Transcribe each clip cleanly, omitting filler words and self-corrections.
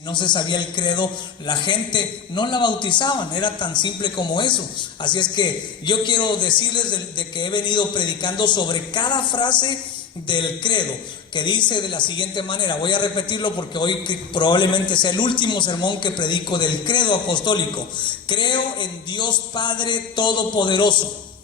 No se sabía el credo, la gente no la bautizaban, era tan simple como eso. Así es que yo quiero decirles de que he venido predicando sobre cada frase del credo, que dice de la siguiente manera. Voy a repetirlo porque hoy probablemente sea el último sermón que predico del credo apostólico. Creo en Dios Padre Todopoderoso.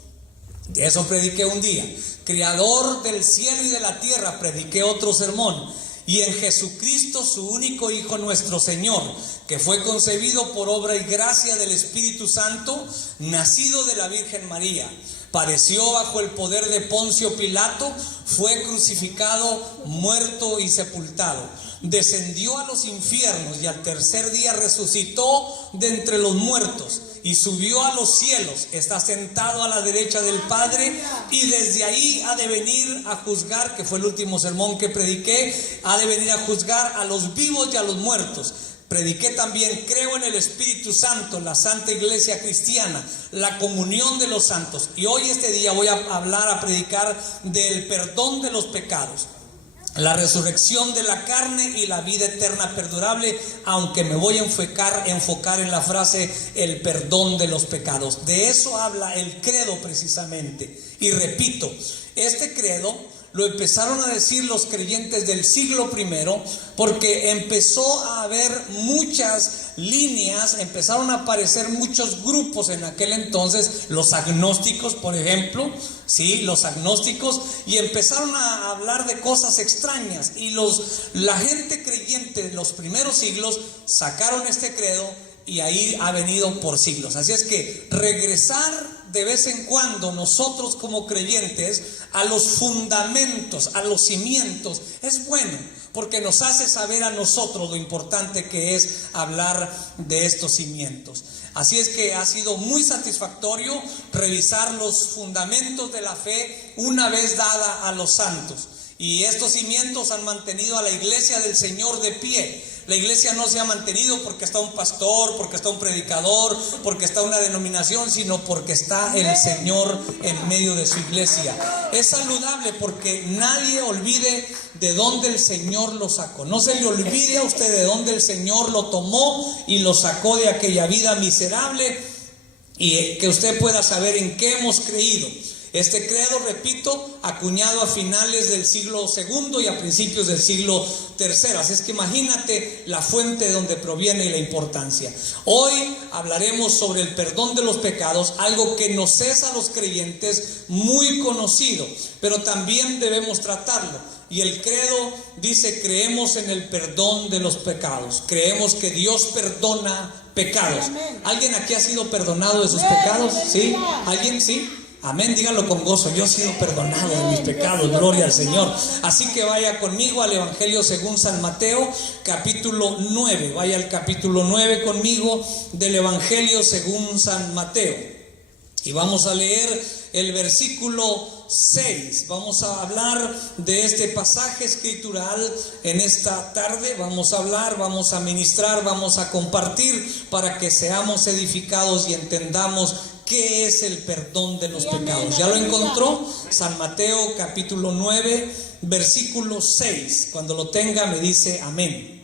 Eso prediqué un día. Creador del cielo y de la tierra, prediqué otro sermón. Y en Jesucristo, su único Hijo, nuestro Señor, que fue concebido por obra y gracia del Espíritu Santo, nacido de la Virgen María, padeció bajo el poder de Poncio Pilato, fue crucificado, muerto y sepultado, descendió a los infiernos y al tercer día resucitó de entre los muertos y subió a los cielos, está sentado a la derecha del Padre y desde ahí ha de venir a juzgar, que fue el último sermón que prediqué, ha de venir a juzgar a los vivos y a los muertos. Prediqué también, creo en el Espíritu Santo, la Santa Iglesia Cristiana, la comunión de los santos. Y hoy este día voy a predicar del perdón de los pecados, la resurrección de la carne y la vida eterna perdurable, aunque me voy a enfocar en la frase el perdón de los pecados. De eso habla el credo precisamente. Y repito, este credo lo empezaron a decir los creyentes del siglo I, porque empezó a haber muchas líneas, empezaron a aparecer muchos grupos en aquel entonces, los agnósticos, por ejemplo, sí, los agnósticos, y empezaron a hablar de cosas extrañas, y la gente creyente de los primeros siglos sacaron este credo, y ahí ha venido por siglos. Así es que regresar de vez en cuando nosotros como creyentes a los fundamentos, a los cimientos, es bueno, porque nos hace saber a nosotros lo importante que es hablar de estos cimientos. Así es que ha sido muy satisfactorio revisar los fundamentos de la fe una vez dada a los santos. Y estos cimientos han mantenido a la iglesia del Señor de pie. La iglesia no se ha mantenido porque está un pastor, porque está un predicador, porque está una denominación, sino porque está el Señor en medio de su iglesia. Es saludable porque nadie olvide de dónde el Señor lo sacó. No se le olvide a usted de dónde el Señor lo tomó y lo sacó de aquella vida miserable, y que usted pueda saber en qué hemos creído. Este credo, repito, acuñado a finales del siglo II y a principios del siglo III. Así es que imagínate la fuente de donde proviene y la importancia. Hoy hablaremos sobre el perdón de los pecados, algo que nos es a los creyentes muy conocido, pero también debemos tratarlo. Y el credo dice: creemos en el perdón de los pecados. Creemos que Dios perdona pecados. ¿Alguien aquí ha sido perdonado de sus pecados? ¿Sí? ¿Alguien? ¿Sí? Amén, díganlo con gozo. Yo he sido perdonado de mis pecados, gloria al Señor. Así que vaya conmigo al Evangelio según San Mateo, capítulo 9. Vaya al capítulo 9 conmigo del Evangelio según San Mateo. Y vamos a leer el versículo 6. Vamos a hablar de este pasaje escritural en esta tarde. Vamos a hablar, vamos a ministrar, vamos a compartir para que seamos edificados y entendamos ¿qué es el perdón de los pecados? ¿Ya lo encontró? San Mateo capítulo 9, versículo 6. Cuando lo tenga me dice amén.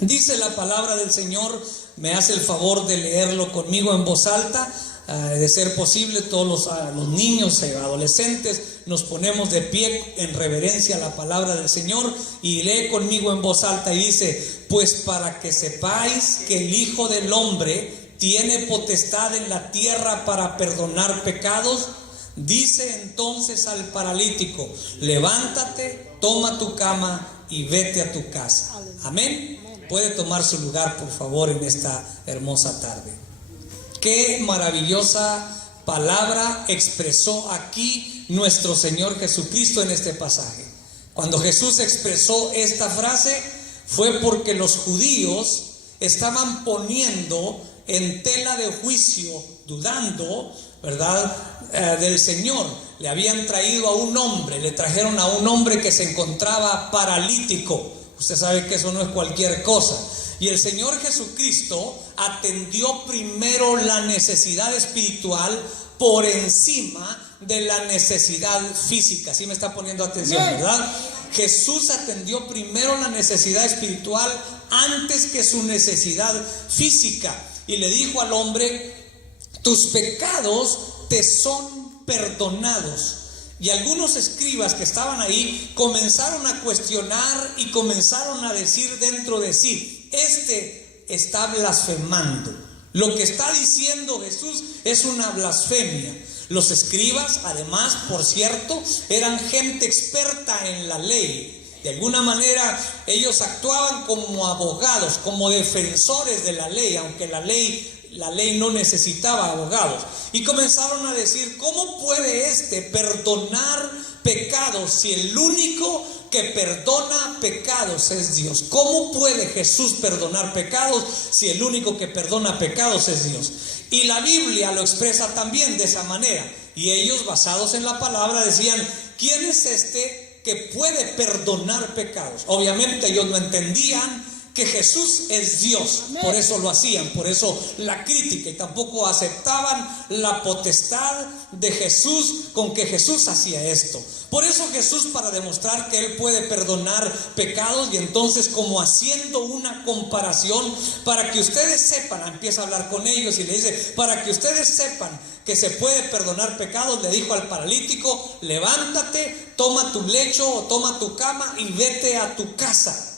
Dice la palabra del Señor. Me hace el favor de leerlo conmigo en voz alta. De ser posible, todos los niños y adolescentes nos ponemos de pie en reverencia a la palabra del Señor y lee conmigo en voz alta y dice: pues para que sepáis que el Hijo del Hombre tiene potestad en la tierra para perdonar pecados, dice entonces al paralítico: levántate, toma tu cama y vete a tu casa. Amén. Puede tomar su lugar, por favor, en esta hermosa tarde. Qué maravillosa palabra expresó aquí nuestro Señor Jesucristo en este pasaje. Cuando Jesús expresó esta frase fue porque los judíos estaban poniendo en tela de juicio, dudando, ¿verdad?, del Señor. Le habían traído a un hombre, le trajeron a un hombre que se encontraba paralítico. Usted sabe que eso no es cualquier cosa. Y el Señor Jesucristo atendió primero la necesidad espiritual por encima de la necesidad física. ¿Sí me está poniendo atención, verdad? Jesús atendió primero la necesidad espiritual antes que su necesidad física. Y le dijo al hombre: tus pecados te son perdonados. Y algunos escribas que estaban ahí comenzaron a cuestionar y comenzaron a decir dentro de sí: este está blasfemando. Lo que está diciendo Jesús es una blasfemia. Los escribas, además, por cierto, eran gente experta en la ley. De alguna manera ellos actuaban como abogados, como defensores de la ley, aunque la ley no necesitaba abogados. Y comenzaron a decir: ¿cómo puede este perdonar pecados si el único que perdona pecados es Dios? ¿Cómo puede Jesús perdonar pecados si el único que perdona pecados es Dios? Y la Biblia lo expresa también de esa manera. Y ellos, basados en la palabra, decían: ¿quién es este que puede perdonar pecados? Obviamente ellos no entendían que Jesús es Dios, por eso lo hacían, por eso la crítica, y tampoco aceptaban la potestad de Jesús con que Jesús hacía esto. Por eso Jesús, para demostrar que Él puede perdonar pecados, y entonces como haciendo una comparación, para que ustedes sepan, empieza a hablar con ellos y le dice: para que ustedes sepan que se puede perdonar pecados, le dijo al paralítico: levántate, toma tu lecho o toma tu cama y vete a tu casa.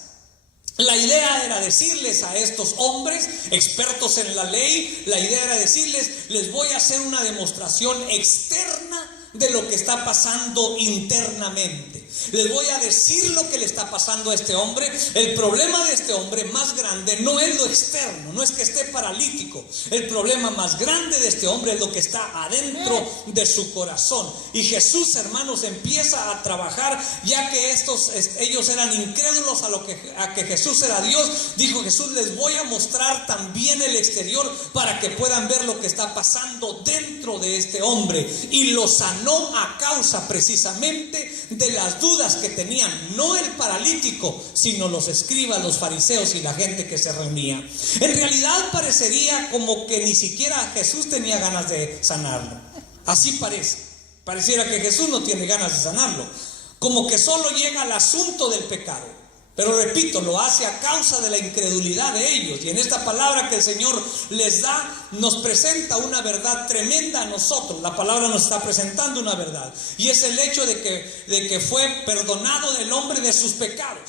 La idea era decirles a estos hombres expertos en la ley, la idea era decirles: les voy a hacer una demostración externa de lo que está pasando internamente. Les voy a decir lo que le está pasando a este hombre. El problema de este hombre más grande no es lo externo, no es que esté paralítico. El problema más grande de este hombre es lo que está adentro de su corazón. Y Jesús, hermanos, empieza a trabajar, ya que ellos eran incrédulos a que Jesús era Dios. Dijo Jesús: les voy a mostrar también el exterior para que puedan ver lo que está pasando dentro de este hombre. Y lo sanó a causa precisamente de las dudas que tenían, no el paralítico, sino los escribas, los fariseos y la gente que se reunía. En realidad parecería como que ni siquiera Jesús tenía ganas de sanarlo. Así pareciera que Jesús no tiene ganas de sanarlo, como que solo llega al asunto del pecado. Pero repito, lo hace a causa de la incredulidad de ellos. Y en esta palabra que el Señor les da, nos presenta una verdad tremenda a nosotros. La palabra nos está presentando una verdad, y es el hecho de que fue perdonado el hombre de sus pecados.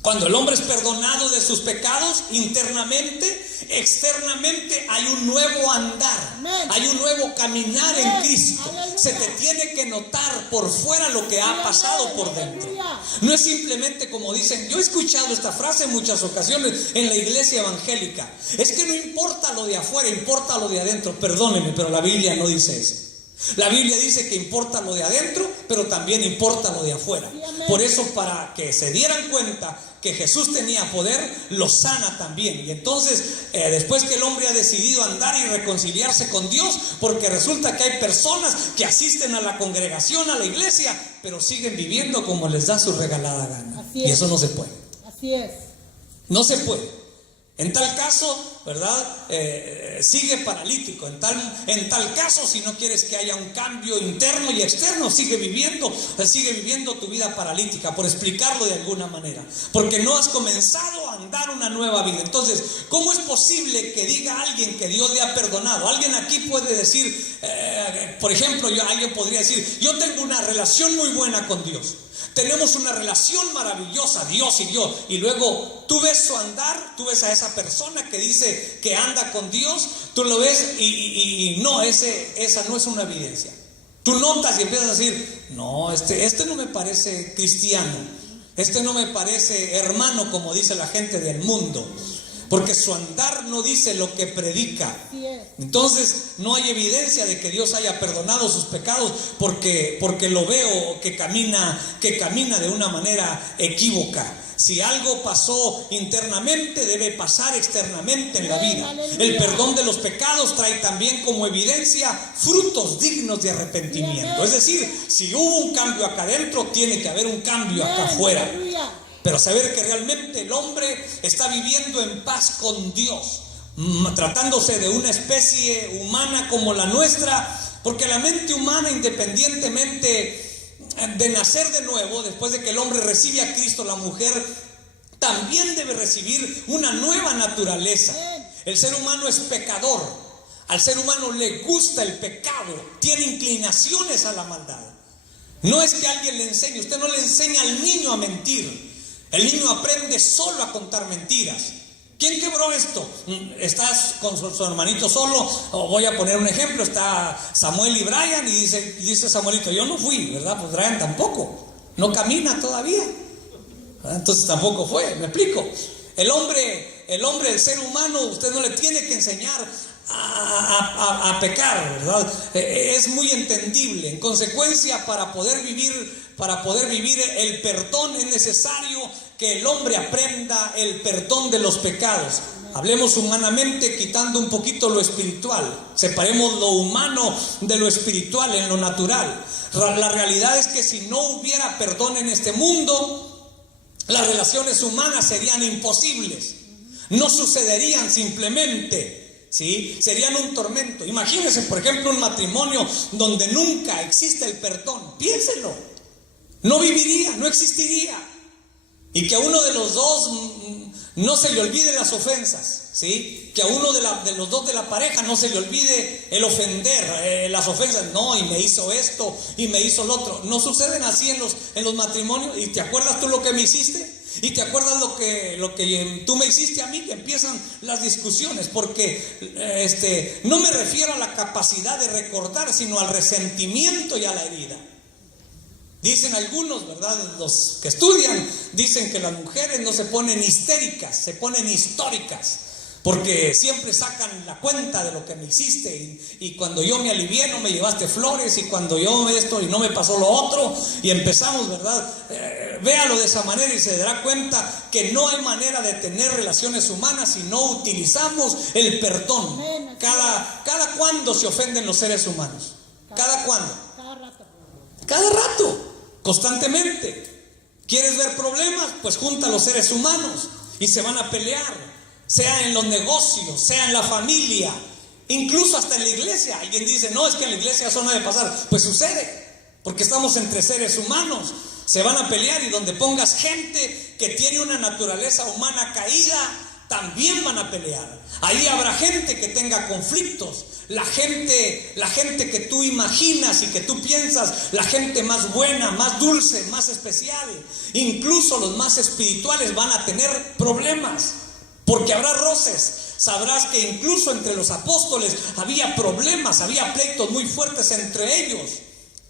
Cuando el hombre es perdonado de sus pecados internamente, externamente hay un nuevo andar, hay un nuevo caminar en Cristo. Se te tiene que notar por fuera lo que ha pasado por dentro. No es simplemente como dicen, yo he escuchado esta frase en muchas ocasiones en la iglesia evangélica: es que no importa lo de afuera, importa lo de adentro. Perdónenme, pero la Biblia no dice eso. La Biblia dice que importa lo de adentro, pero también importa lo de afuera. Por eso, para que se dieran cuenta que Jesús tenía poder, lo sana también. Y entonces, después que el hombre ha decidido andar y reconciliarse con Dios, porque resulta que hay personas que asisten a la congregación, a la iglesia, pero siguen viviendo como les da su regalada gana. Y eso no se puede. Así es. No se puede. En tal caso, ¿verdad? Sigue paralítico. En tal caso, si no quieres que haya un cambio interno y externo, sigue viviendo tu vida paralítica, por explicarlo de alguna manera, porque no has comenzado a andar una nueva vida. Entonces, ¿cómo es posible que diga alguien que Dios le ha perdonado? Alguien aquí puede decir, por ejemplo, alguien podría decir: yo tengo una relación muy buena con Dios. Tenemos una relación maravillosa, Dios y yo. Y luego tú ves su andar, tú ves a esa persona que dice que anda con Dios, tú lo ves y no, esa no es una evidencia. Tú notas y empiezas a decir: no, este no me parece cristiano, este no me parece hermano, como dice la gente del mundo, porque su andar no dice lo que predica. Entonces no hay evidencia de que Dios haya perdonado sus pecados, porque lo veo que camina de una manera equívoca. Si algo pasó internamente, debe pasar externamente en la vida. El perdón de los pecados trae también como evidencia frutos dignos de arrepentimiento. Es decir, si hubo un cambio acá adentro, tiene que haber un cambio acá afuera. Pero saber que realmente el hombre está viviendo en paz con Dios, tratándose de una especie humana como la nuestra, porque la mente humana, independientemente de nacer de nuevo, después de que el hombre recibe a Cristo, la mujer también debe recibir una nueva naturaleza. El ser humano es pecador. Al ser humano le gusta el pecado, tiene inclinaciones a la maldad. No es que alguien le enseñe, usted no le enseña al niño a mentir. El niño aprende solo a contar mentiras. ¿Quién quebró esto? Estás con su hermanito solo, o voy a poner un ejemplo, está Samuel y Brian, y dice Samuelito, yo no fui, ¿verdad? Pues Brian tampoco, no camina todavía, entonces tampoco fue, ¿me explico? El hombre, el ser humano, usted no le tiene que enseñar a pecar, ¿verdad? Es muy entendible. En consecuencia, para poder vivir el perdón, es necesario que el hombre aprenda el perdón de los pecados. Hablemos humanamente, quitando un poquito lo espiritual. Separemos lo humano de lo espiritual, en lo natural. La realidad es que si no hubiera perdón en este mundo, las relaciones humanas serían imposibles. No sucederían simplemente. ¿Sí? Serían un tormento. Imagínense, por ejemplo, un matrimonio donde nunca existe el perdón. Piénselo. No viviría, no existiría. Y que a uno de los dos no se le olvide las ofensas, ¿sí? Que a uno de los dos de la pareja no se le olvide el ofender, las ofensas. No, y me hizo esto y me hizo lo otro. No suceden así en los matrimonios. ¿Y te acuerdas tú lo que me hiciste? ¿Y te acuerdas lo que tú me hiciste a mí? Que empiezan las discusiones, porque no me refiero a la capacidad de recordar, sino al resentimiento y a la herida. Dicen algunos, ¿verdad? Los que estudian dicen que las mujeres no se ponen histéricas, se ponen históricas, porque siempre sacan la cuenta de lo que me hiciste, y cuando yo me alivié no me llevaste flores, y cuando yo esto y no me pasó lo otro, y empezamos, ¿verdad? Véalo de esa manera y se dará cuenta que no hay manera de tener relaciones humanas si no utilizamos el perdón. ¿Cada cuándo se ofenden los seres humanos? ¿Cada cuándo? Cada rato, constantemente. ¿Quieres ver problemas? Pues junta a los seres humanos y se van a pelear, sea en los negocios, sea en la familia, incluso hasta en la iglesia. Alguien dice, no, es que en la iglesia eso no debe pasar. Pues sucede, porque estamos entre seres humanos. Se van a pelear, y donde pongas gente que tiene una naturaleza humana caída, también van a pelear. Ahí habrá gente que tenga conflictos. La gente que tú imaginas y que tú piensas, la gente más buena, más dulce, más especial, incluso los más espirituales van a tener problemas, porque habrá roces. Sabrás que incluso entre los apóstoles había problemas, había pleitos muy fuertes entre ellos.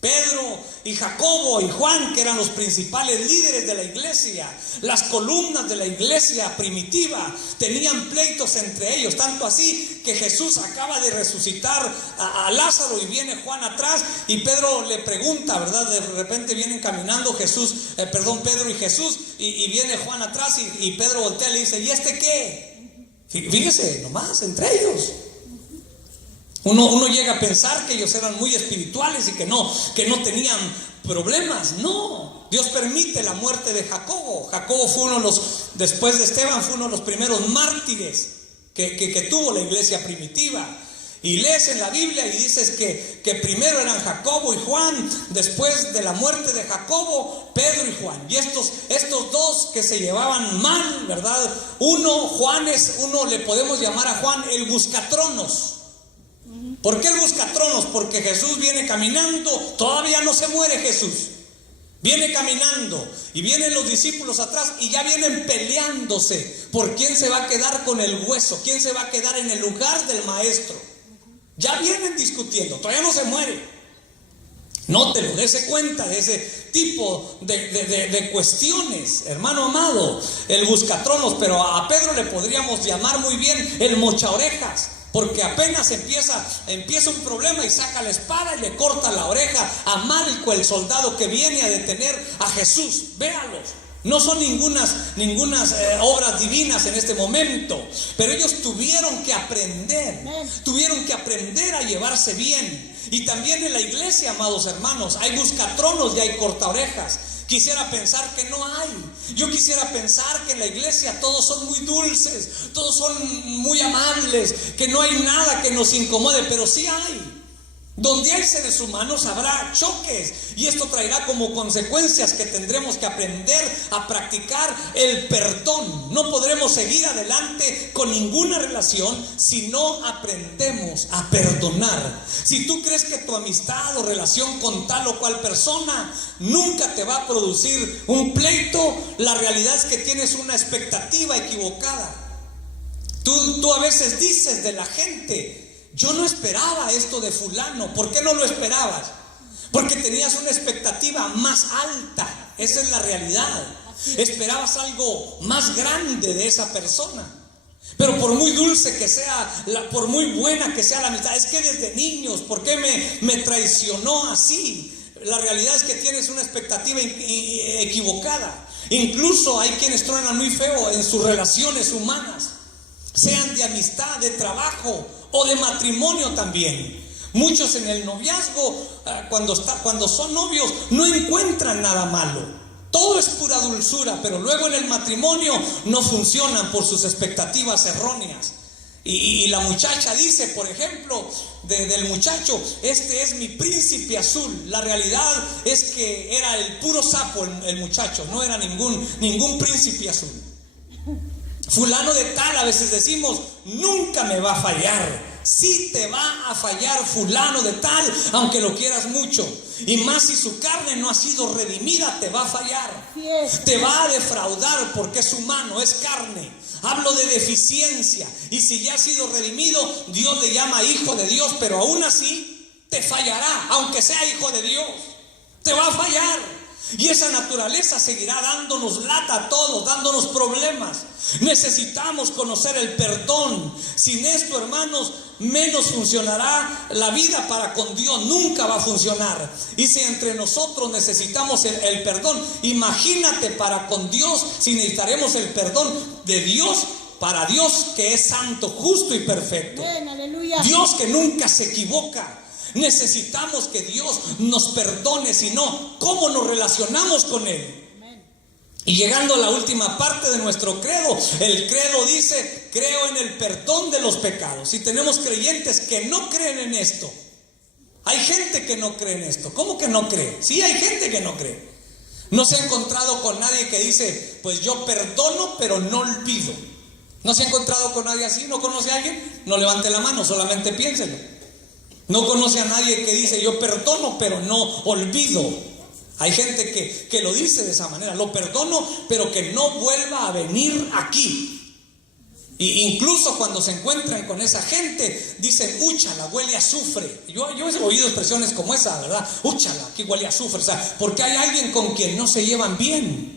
Pedro y Jacobo y Juan, que eran los principales líderes de la iglesia, las columnas de la iglesia primitiva, tenían pleitos entre ellos, tanto así que Jesús acaba de resucitar a Lázaro y viene Juan atrás, y Pedro le pregunta, ¿verdad? De repente vienen caminando Pedro y Jesús, y viene Juan atrás, y Pedro voltea y le dice, ¿y este qué? Fíjese nomás, entre ellos. Uno llega a pensar que ellos eran muy espirituales y que no tenían problemas. No, Dios permite la muerte de Jacobo. Jacobo fue después de Esteban, fue uno de los primeros mártires que tuvo la iglesia primitiva. Y lees en la Biblia y dices que primero eran Jacobo y Juan, después de la muerte de Jacobo, Pedro y Juan. Y estos dos que se llevaban mal, ¿verdad? Uno le podemos llamar a Juan el buscatronos. ¿Por qué el buscatronos? Porque Jesús viene caminando, todavía no se muere Jesús. Viene caminando y vienen los discípulos atrás y ya vienen peleándose por quién se va a quedar con el hueso, quién se va a quedar en el lugar del maestro. Ya vienen discutiendo, todavía no se muere. Nótelo, dése cuenta de ese tipo de cuestiones, hermano amado, el buscatronos. Pero a Pedro le podríamos llamar muy bien el mochaorejas, porque apenas empieza un problema y saca la espada y le corta la oreja a Malco, el soldado que viene a detener a Jesús. Véalos, no son ningunas obras divinas en este momento, pero ellos tuvieron que aprender a llevarse bien. Y también en la iglesia, amados hermanos, hay buscatronos y hay cortaorejas. Quisiera pensar que no hay. Yo quisiera pensar que en la iglesia todos son muy dulces, todos son muy amables, que no hay nada que nos incomode, pero sí hay. Donde hay seres humanos habrá choques, y esto traerá como consecuencias que tendremos que aprender a practicar el perdón. No podremos seguir adelante con ninguna relación si no aprendemos a perdonar. Si tú crees que tu amistad o relación con tal o cual persona nunca te va a producir un pleito, la realidad es que tienes una expectativa equivocada. Tú a veces dices de la gente: yo no esperaba esto de fulano. ¿Por qué no lo esperabas? Porque tenías una expectativa más alta. Esa es la realidad. Esperabas algo más grande de esa persona. Pero por muy dulce que sea, por muy buena que sea la amistad, es que desde niños, ¿por qué me traicionó así? La realidad es que tienes una expectativa equivocada. Incluso hay quienes truenan muy feo en sus relaciones humanas, sean de amistad, de trabajo o de matrimonio también. Muchos en el noviazgo, cuando son novios, no encuentran nada malo. Todo es pura dulzura, pero luego en el matrimonio no funcionan por sus expectativas erróneas. Y la muchacha dice, por ejemplo, del muchacho: este es mi príncipe azul. La realidad es que era el puro sapo el muchacho, no era ningún príncipe azul. Fulano de tal, a veces decimos, nunca me va a fallar. Sí te va a fallar fulano de tal, aunque lo quieras mucho. Y más si su carne no ha sido redimida, te va a fallar. Te va a defraudar porque es humano, es carne. Hablo de deficiencia. Y si ya ha sido redimido, Dios le llama hijo de Dios, pero aún así te fallará, aunque sea hijo de Dios. Te va a fallar. Y esa naturaleza seguirá dándonos lata a todos, dándonos problemas. Necesitamos conocer el perdón. Sin esto, hermanos, menos funcionará la vida para con Dios. Nunca va a funcionar. Y si entre nosotros necesitamos el perdón, imagínate para con Dios si necesitaremos el perdón de Dios para Dios, que es santo, justo y perfecto. Bien, aleluya. Dios que nunca se equivoca. Necesitamos que Dios nos perdone, si no, ¿cómo nos relacionamos con Él? Amén. Y llegando a la última parte de nuestro credo, el credo dice: creo en el perdón de los pecados. Y tenemos creyentes que no creen en esto. Hay gente que no cree en esto. ¿Cómo que no cree? Sí, hay gente que no cree. No se ha encontrado con nadie que dice: pues yo perdono pero no olvido. ¿No se ha encontrado con nadie así? ¿No conoce a alguien? No levante la mano, solamente piénselo. No conoce a nadie que dice: yo perdono pero no olvido. Hay gente que lo dice de esa manera: lo perdono pero que no vuelva a venir aquí. Y incluso cuando se encuentran con esa gente dicen: úchala, huele a azufre. Yo he oído expresiones como esa, ¿verdad? Úchala, aquí huele a azufre. O sea, porque hay alguien con quien no se llevan bien.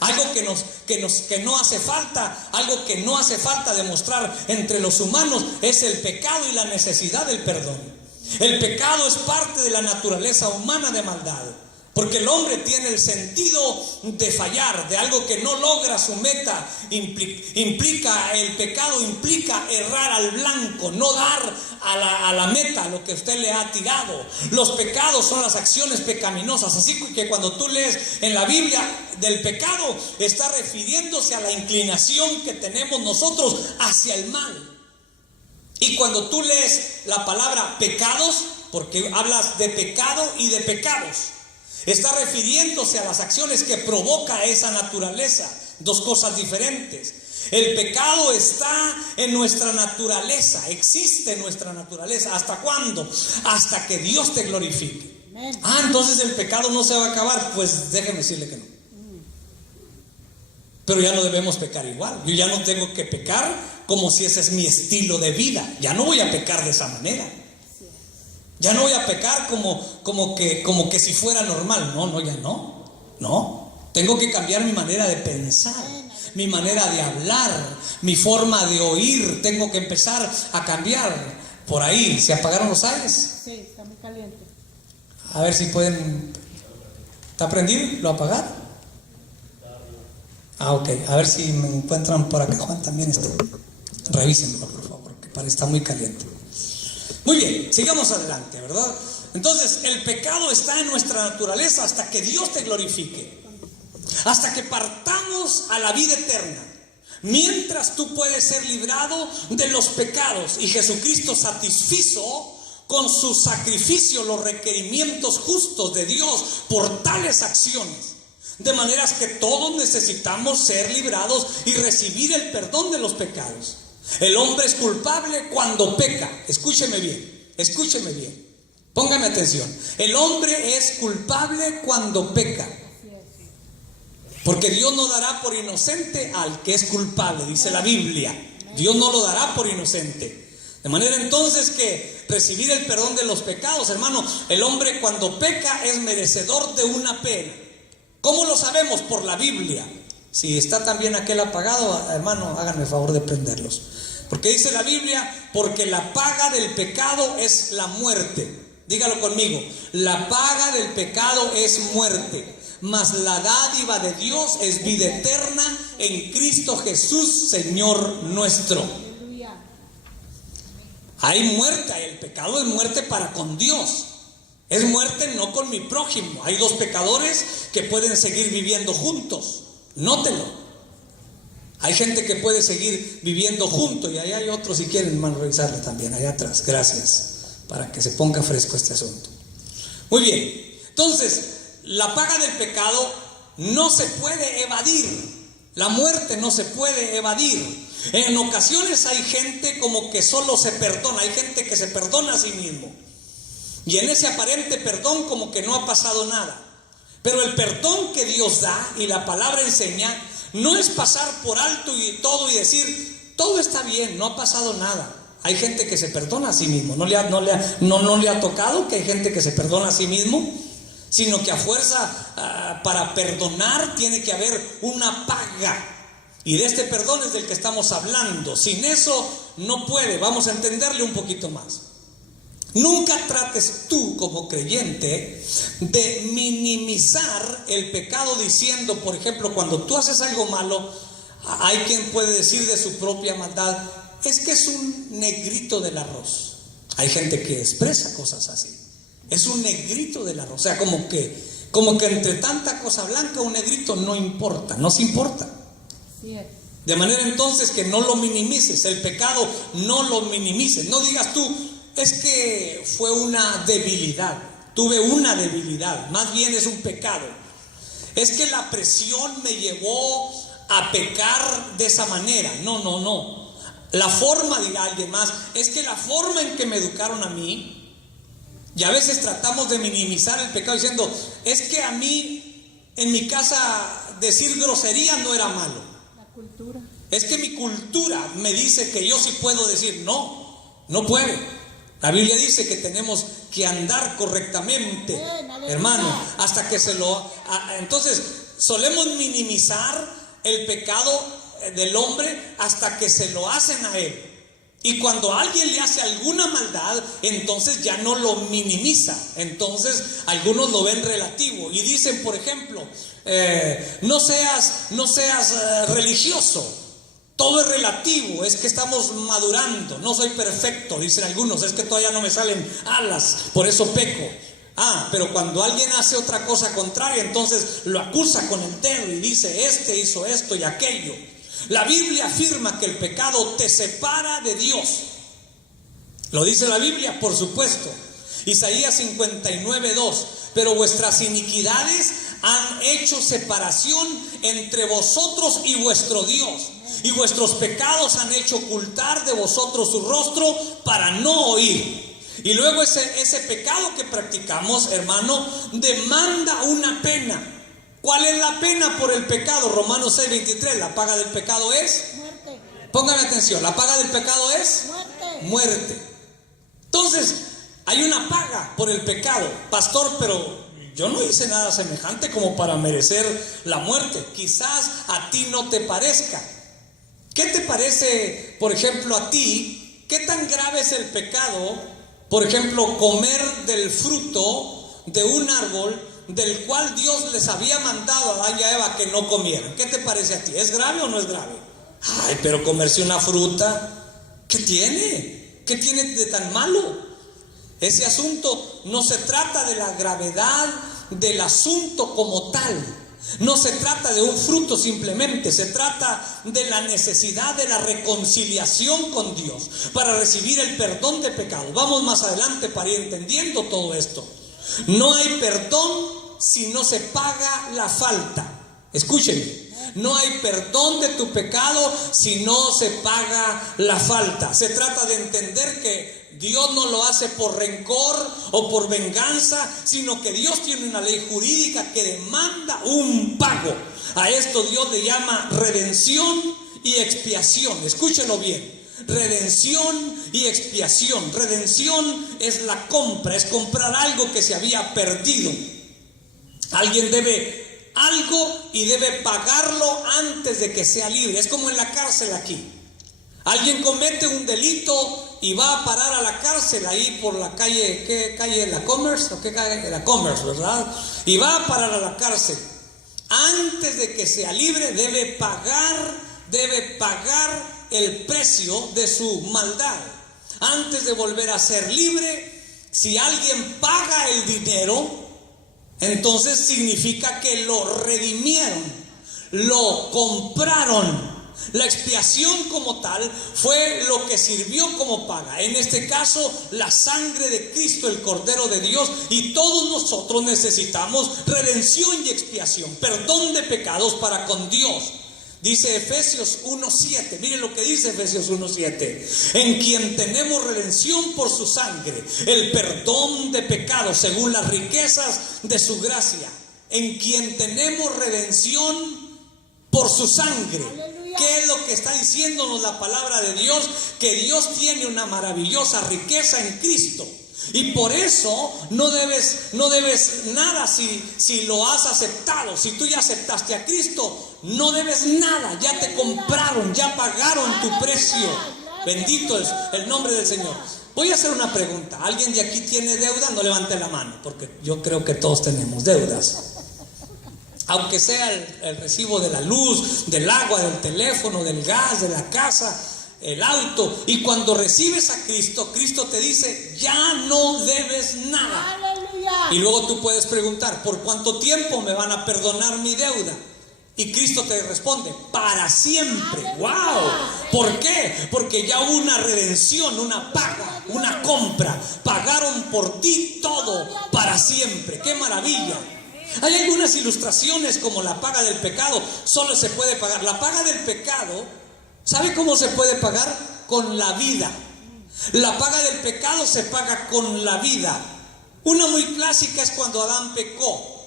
Algo que no hace falta, algo que no hace falta demostrar entre los humanos es el pecado y la necesidad del perdón. El pecado es parte de la naturaleza humana de maldad, porque el hombre tiene el sentido de fallar, de algo que no logra su meta. El pecado implica errar al blanco, no dar a la meta lo que usted le ha tirado. Los pecados son las acciones pecaminosas. Así que cuando tú lees en la Biblia del pecado, está refiriéndose a la inclinación que tenemos nosotros hacia el mal. Y cuando tú lees la palabra pecados, porque hablas de pecado y de pecados, está refiriéndose a las acciones que provoca esa naturaleza. Dos cosas diferentes. El pecado está en nuestra naturaleza, existe en nuestra naturaleza. ¿Hasta cuándo? Hasta que Dios te glorifique. Amén. Entonces el pecado no se va a acabar. Pues déjeme decirle que no. Pero ya no debemos pecar igual. Yo ya no tengo que pecar como si ese es mi estilo de vida. Ya no voy a pecar de esa manera. Ya no voy a pecar como que si fuera normal. No. Tengo que cambiar mi manera de pensar, mi manera de hablar, mi forma de oír. Tengo que empezar a cambiar. Por ahí, ¿se apagaron los aires? Sí, está muy caliente. A ver si pueden. ¿Está prendido? ¿Lo apagar? Ok. A ver si me encuentran por acá. Juan también está. Revísenlo, por favor, que está muy caliente. Muy bien, sigamos adelante, ¿verdad? Entonces, el pecado está en nuestra naturaleza hasta que Dios te glorifique, hasta que partamos a la vida eterna. Mientras tú puedes ser librado de los pecados, y Jesucristo satisfizo con su sacrificio los requerimientos justos de Dios por tales acciones. De maneras que todos necesitamos ser librados y recibir el perdón de los pecados. El hombre es culpable cuando peca. Escúcheme bien, escúcheme bien. Póngame atención. El hombre es culpable cuando peca. Porque Dios no dará por inocente al que es culpable, dice la Biblia. Dios no lo dará por inocente. De manera entonces que recibir el perdón de los pecados, hermano, el hombre cuando peca es merecedor de una pena. ¿Cómo lo sabemos? Por la Biblia. Si está también aquel apagado, hermano, háganme el favor de prenderlos. Porque dice la Biblia, porque la paga del pecado es la muerte. Dígalo conmigo, la paga del pecado es muerte, mas la dádiva de Dios es vida eterna en Cristo Jesús, Señor nuestro. Hay muerte, el pecado es muerte para con Dios. Es muerte no con mi prójimo. Hay dos pecadores que pueden seguir viviendo juntos. Nótelo. Hay gente que puede seguir viviendo juntos. Y ahí hay otros, si quieren, hermano, revisarle también, allá atrás. Gracias. Para que se ponga fresco este asunto. Muy bien. Entonces, la paga del pecado no se puede evadir. La muerte no se puede evadir. En ocasiones hay gente como que solo se perdona. Hay gente que se perdona a sí mismo. Y en ese aparente perdón como que no ha pasado nada. Pero el perdón que Dios da y la palabra enseña no es pasar por alto y todo y decir todo está bien, no ha pasado nada. Hay gente que se perdona a sí mismo. ¿No le ha tocado que hay gente que se perdona a sí mismo? Sino que a fuerza para perdonar tiene que haber una paga. Y de este perdón es del que estamos hablando. Sin eso no puede. Vamos a entenderle un poquito más. Nunca trates tú como creyente de minimizar el pecado diciendo, por ejemplo, cuando tú haces algo malo, hay quien puede decir de su propia maldad, es que es un negrito del arroz. Hay gente que expresa cosas así. Es un negrito del arroz. O sea, como que entre tanta cosa blanca un negrito no importa, no se importa. De manera entonces que no lo minimices, el pecado no lo minimices. No digas tú, es que fue una debilidad, tuve una debilidad, más bien es un pecado. Es que la presión me llevó a pecar de esa manera. No. La forma, dirá alguien más, es que la forma en que me educaron a mí, y a veces tratamos de minimizar el pecado diciendo, es que a mí, en mi casa, decir grosería no era malo. La cultura. Es que mi cultura me dice que yo sí puedo decir, no puede. La Biblia dice que tenemos que andar correctamente, hermano, hasta que entonces, solemos minimizar el pecado del hombre hasta que se lo hacen a él. Y cuando alguien le hace alguna maldad, entonces ya no lo minimiza. Entonces algunos lo ven relativo y dicen, por ejemplo, no seas religioso. Todo es relativo, es que estamos madurando. No soy perfecto, dicen algunos, es que todavía no me salen alas, por eso peco. Pero cuando alguien hace otra cosa contraria, entonces lo acusa con el dedo y dice, este hizo esto y aquello. La Biblia afirma que el pecado te separa de Dios. ¿Lo dice la Biblia? Por supuesto. Isaías 59:2. Pero vuestras iniquidades han hecho separación entre vosotros y vuestro Dios. Y vuestros pecados han hecho ocultar de vosotros su rostro para no oír. Y luego ese pecado que practicamos, hermano, demanda una pena. ¿Cuál es la pena por el pecado? Romanos 6:23. La paga del pecado es muerte. Póngame atención, la paga del pecado es muerte. Entonces, hay una paga por el pecado. Pastor, pero yo no hice nada semejante como para merecer la muerte. Quizás a ti no te parezca. ¿Qué te parece, por ejemplo, a ti? ¿Qué tan grave es el pecado? Por ejemplo, comer del fruto de un árbol del cual Dios les había mandado a Adán y a Eva que no comieran. ¿Qué te parece a ti? ¿Es grave o no es grave? Pero comerse una fruta, ¿qué tiene? ¿Qué tiene de tan malo? Ese asunto no se trata de la gravedad del asunto como tal. No se trata de un fruto simplemente, se trata de la necesidad de la reconciliación con Dios para recibir el perdón de pecados. Vamos más adelante para ir entendiendo todo esto. No hay perdón si no se paga la falta. Escúchenme, no hay perdón de tu pecado si no se paga la falta. Se trata de entender que Dios no lo hace por rencor o por venganza, sino que Dios tiene una ley jurídica que demanda un pago. A esto Dios le llama redención y expiación. Escúchelo bien. Redención y expiación. Redención es la compra, es comprar algo que se había perdido. Alguien debe algo y debe pagarlo antes de que sea libre. Es como en la cárcel aquí. Alguien comete un delito y va a parar a la cárcel ahí por la calle, ¿qué calle? ¿La Commerce? ¿O qué calle? La Commerce, ¿verdad? Y va a parar a la cárcel. Antes de que sea libre debe pagar el precio de su maldad. Antes de volver a ser libre, si alguien paga el dinero, entonces significa que lo redimieron, lo compraron. La expiación como tal fue lo que sirvió como paga. En este caso, la sangre de Cristo, el Cordero de Dios. Y todos nosotros necesitamos redención y expiación, perdón de pecados para con Dios. Dice Efesios 1:7, miren lo que dice Efesios 1:7: en quien tenemos redención por su sangre, el perdón de pecados según las riquezas de su gracia. En quien tenemos redención por su sangre. ¡Aleluya! ¿Qué es lo que está diciéndonos la palabra de Dios? Que Dios tiene una maravillosa riqueza en Cristo. Y por eso no debes nada si lo has aceptado. Si tú ya aceptaste a Cristo, no debes nada. Ya te compraron, ya pagaron tu precio. Bendito es el nombre del Señor. Voy a hacer una pregunta. ¿Alguien de aquí tiene deuda? No levante la mano, porque yo creo que todos tenemos deudas. Aunque sea el recibo de la luz, del agua, del teléfono, del gas, de la casa, el auto. Y cuando recibes a Cristo, Cristo te dice: ya no debes nada. ¡Aleluya! Y luego tú puedes preguntar: ¿por cuánto tiempo me van a perdonar mi deuda? Y Cristo te responde: para siempre. ¡Wow! ¿Por qué? Porque ya hubo una redención, una paga, una compra. Pagaron por ti todo para siempre. ¡Qué maravilla! Hay algunas ilustraciones como la paga del pecado. Solo se puede pagar. La paga del pecado, ¿sabe cómo se puede pagar? Con la vida. La paga del pecado se paga con la vida. Una muy clásica es cuando Adán pecó.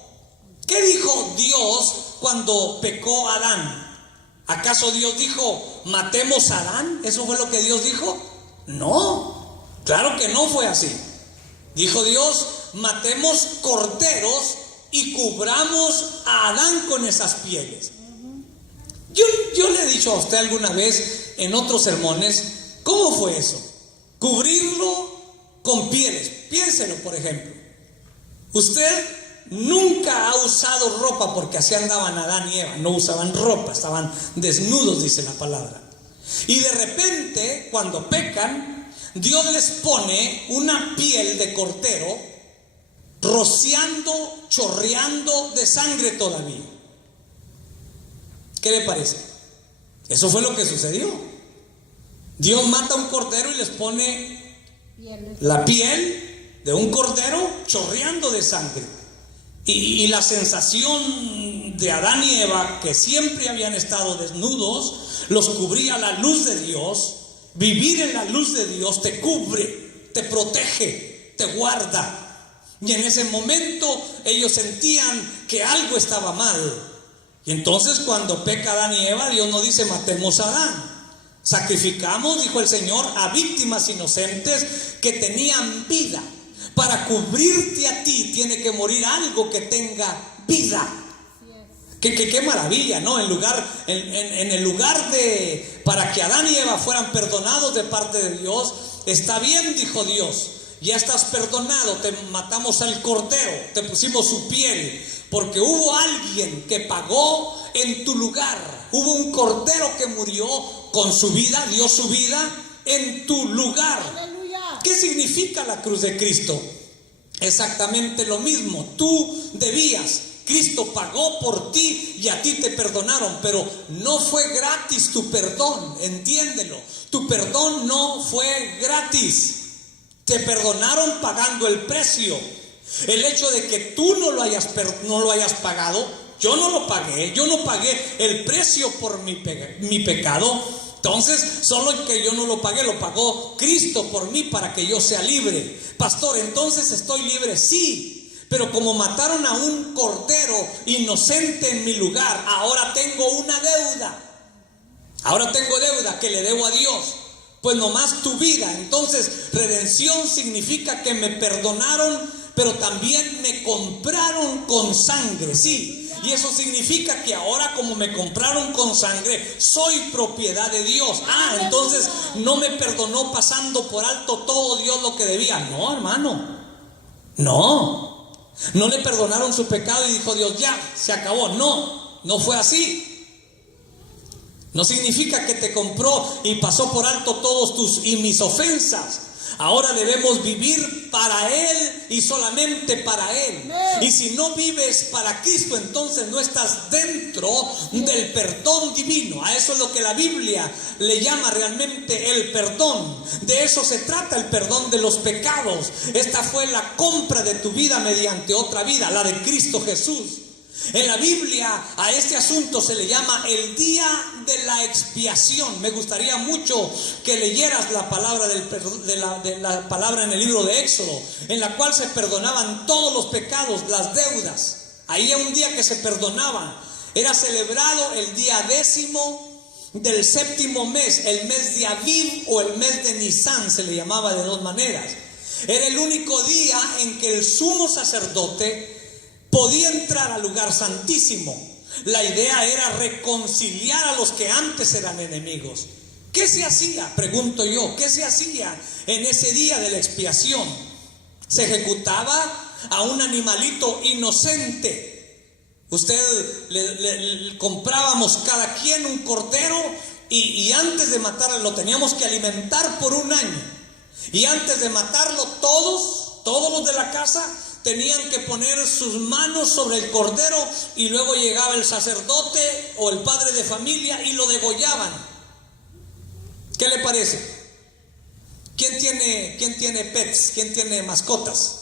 ¿Qué dijo Dios cuando pecó Adán? ¿Acaso Dios dijo: matemos a Adán? ¿Eso fue lo que Dios dijo? No, claro que no fue así. Dijo Dios: matemos corderos y cubramos a Adán con esas pieles. Yo le he dicho a usted alguna vez en otros sermones, ¿cómo fue eso? Cubrirlo con pieles. Piénselo, por ejemplo. Usted nunca ha usado ropa, porque así andaban Adán y Eva. No usaban ropa, estaban desnudos, dice la palabra. Y de repente, cuando pecan, Dios les pone una piel de cordero, rociando, chorreando de sangre todavía. ¿Qué le parece? Eso fue lo que sucedió. Dios mata a un cordero y les pone la piel de un cordero chorreando de sangre. Y la sensación de Adán y Eva, que siempre habían estado desnudos, los cubría la luz de Dios. Vivir en la luz de Dios te cubre, te protege, te guarda. Y en ese momento ellos sentían que algo estaba mal. Y entonces cuando peca Adán y Eva, Dios no dice: matemos a Adán. Sacrificamos, dijo el Señor, a víctimas inocentes que tenían vida. Para cubrirte a ti tiene que morir algo que tenga vida. Qué maravilla, ¿no? En el lugar de, para que Adán y Eva fueran perdonados de parte de Dios, está bien, dijo Dios, ya estás perdonado, te matamos al cordero, te pusimos su piel, porque hubo alguien que pagó en tu lugar. Hubo un cordero que murió con su vida, dio su vida en tu lugar. ¡Aleluya! ¿Qué significa la cruz de Cristo? Exactamente lo mismo. Tú debías, Cristo pagó por ti y a ti te perdonaron, pero no fue gratis tu perdón, entiéndelo. Tu perdón no fue gratis. Te perdonaron pagando el precio. El hecho de que tú no lo hayas pagado, yo no lo pagué, yo no pagué el precio por mi pecado. Entonces, solo que yo no lo pagué, lo pagó Cristo por mí para que yo sea libre. Pastor, entonces estoy libre, sí. Pero como mataron a un cordero inocente en mi lugar, ahora tengo una deuda. Ahora tengo deuda que le debo a Dios. Pues nomás tu vida. Entonces, redención significa que me perdonaron, pero también me compraron con sangre, sí. Y eso significa que ahora, como me compraron con sangre, soy propiedad de Dios. Entonces no me perdonó pasando por alto todo Dios lo que debía. No, hermano. No le perdonaron su pecado y dijo Dios, ya, se acabó. No fue así. No significa que te compró y pasó por alto todos tus y mis ofensas. Ahora debemos vivir para Él y solamente para Él. Y si no vives para Cristo, entonces no estás dentro del perdón divino. A eso es lo que la Biblia le llama realmente el perdón. De eso se trata el perdón de los pecados. Esta fue la compra de tu vida mediante otra vida, la de Cristo Jesús. En la Biblia a este asunto se le llama el día de la expiación. Me gustaría mucho que leyeras la palabra de la palabra en el libro de Éxodo, en la cual se perdonaban todos los pecados, las deudas. Ahí era un día que se perdonaba. Era celebrado el día 10º del 7º mes, el mes de Aviv o el mes de Nisan, se le llamaba de dos maneras. Era el único día en que el sumo sacerdote podía entrar al lugar santísimo. La idea era reconciliar a los que antes eran enemigos. ¿Qué se hacía? Pregunto yo, ¿qué se hacía en ese día de la expiación? Se ejecutaba a un animalito inocente. Le comprábamos cada quien un cordero y antes de matarlo lo teníamos que alimentar por un año. Y antes de matarlo todos los de la casa tenían que poner sus manos sobre el cordero y luego llegaba el sacerdote o el padre de familia y lo degollaban. ¿Qué le parece? ¿Quién tiene pets? ¿Quién tiene mascotas?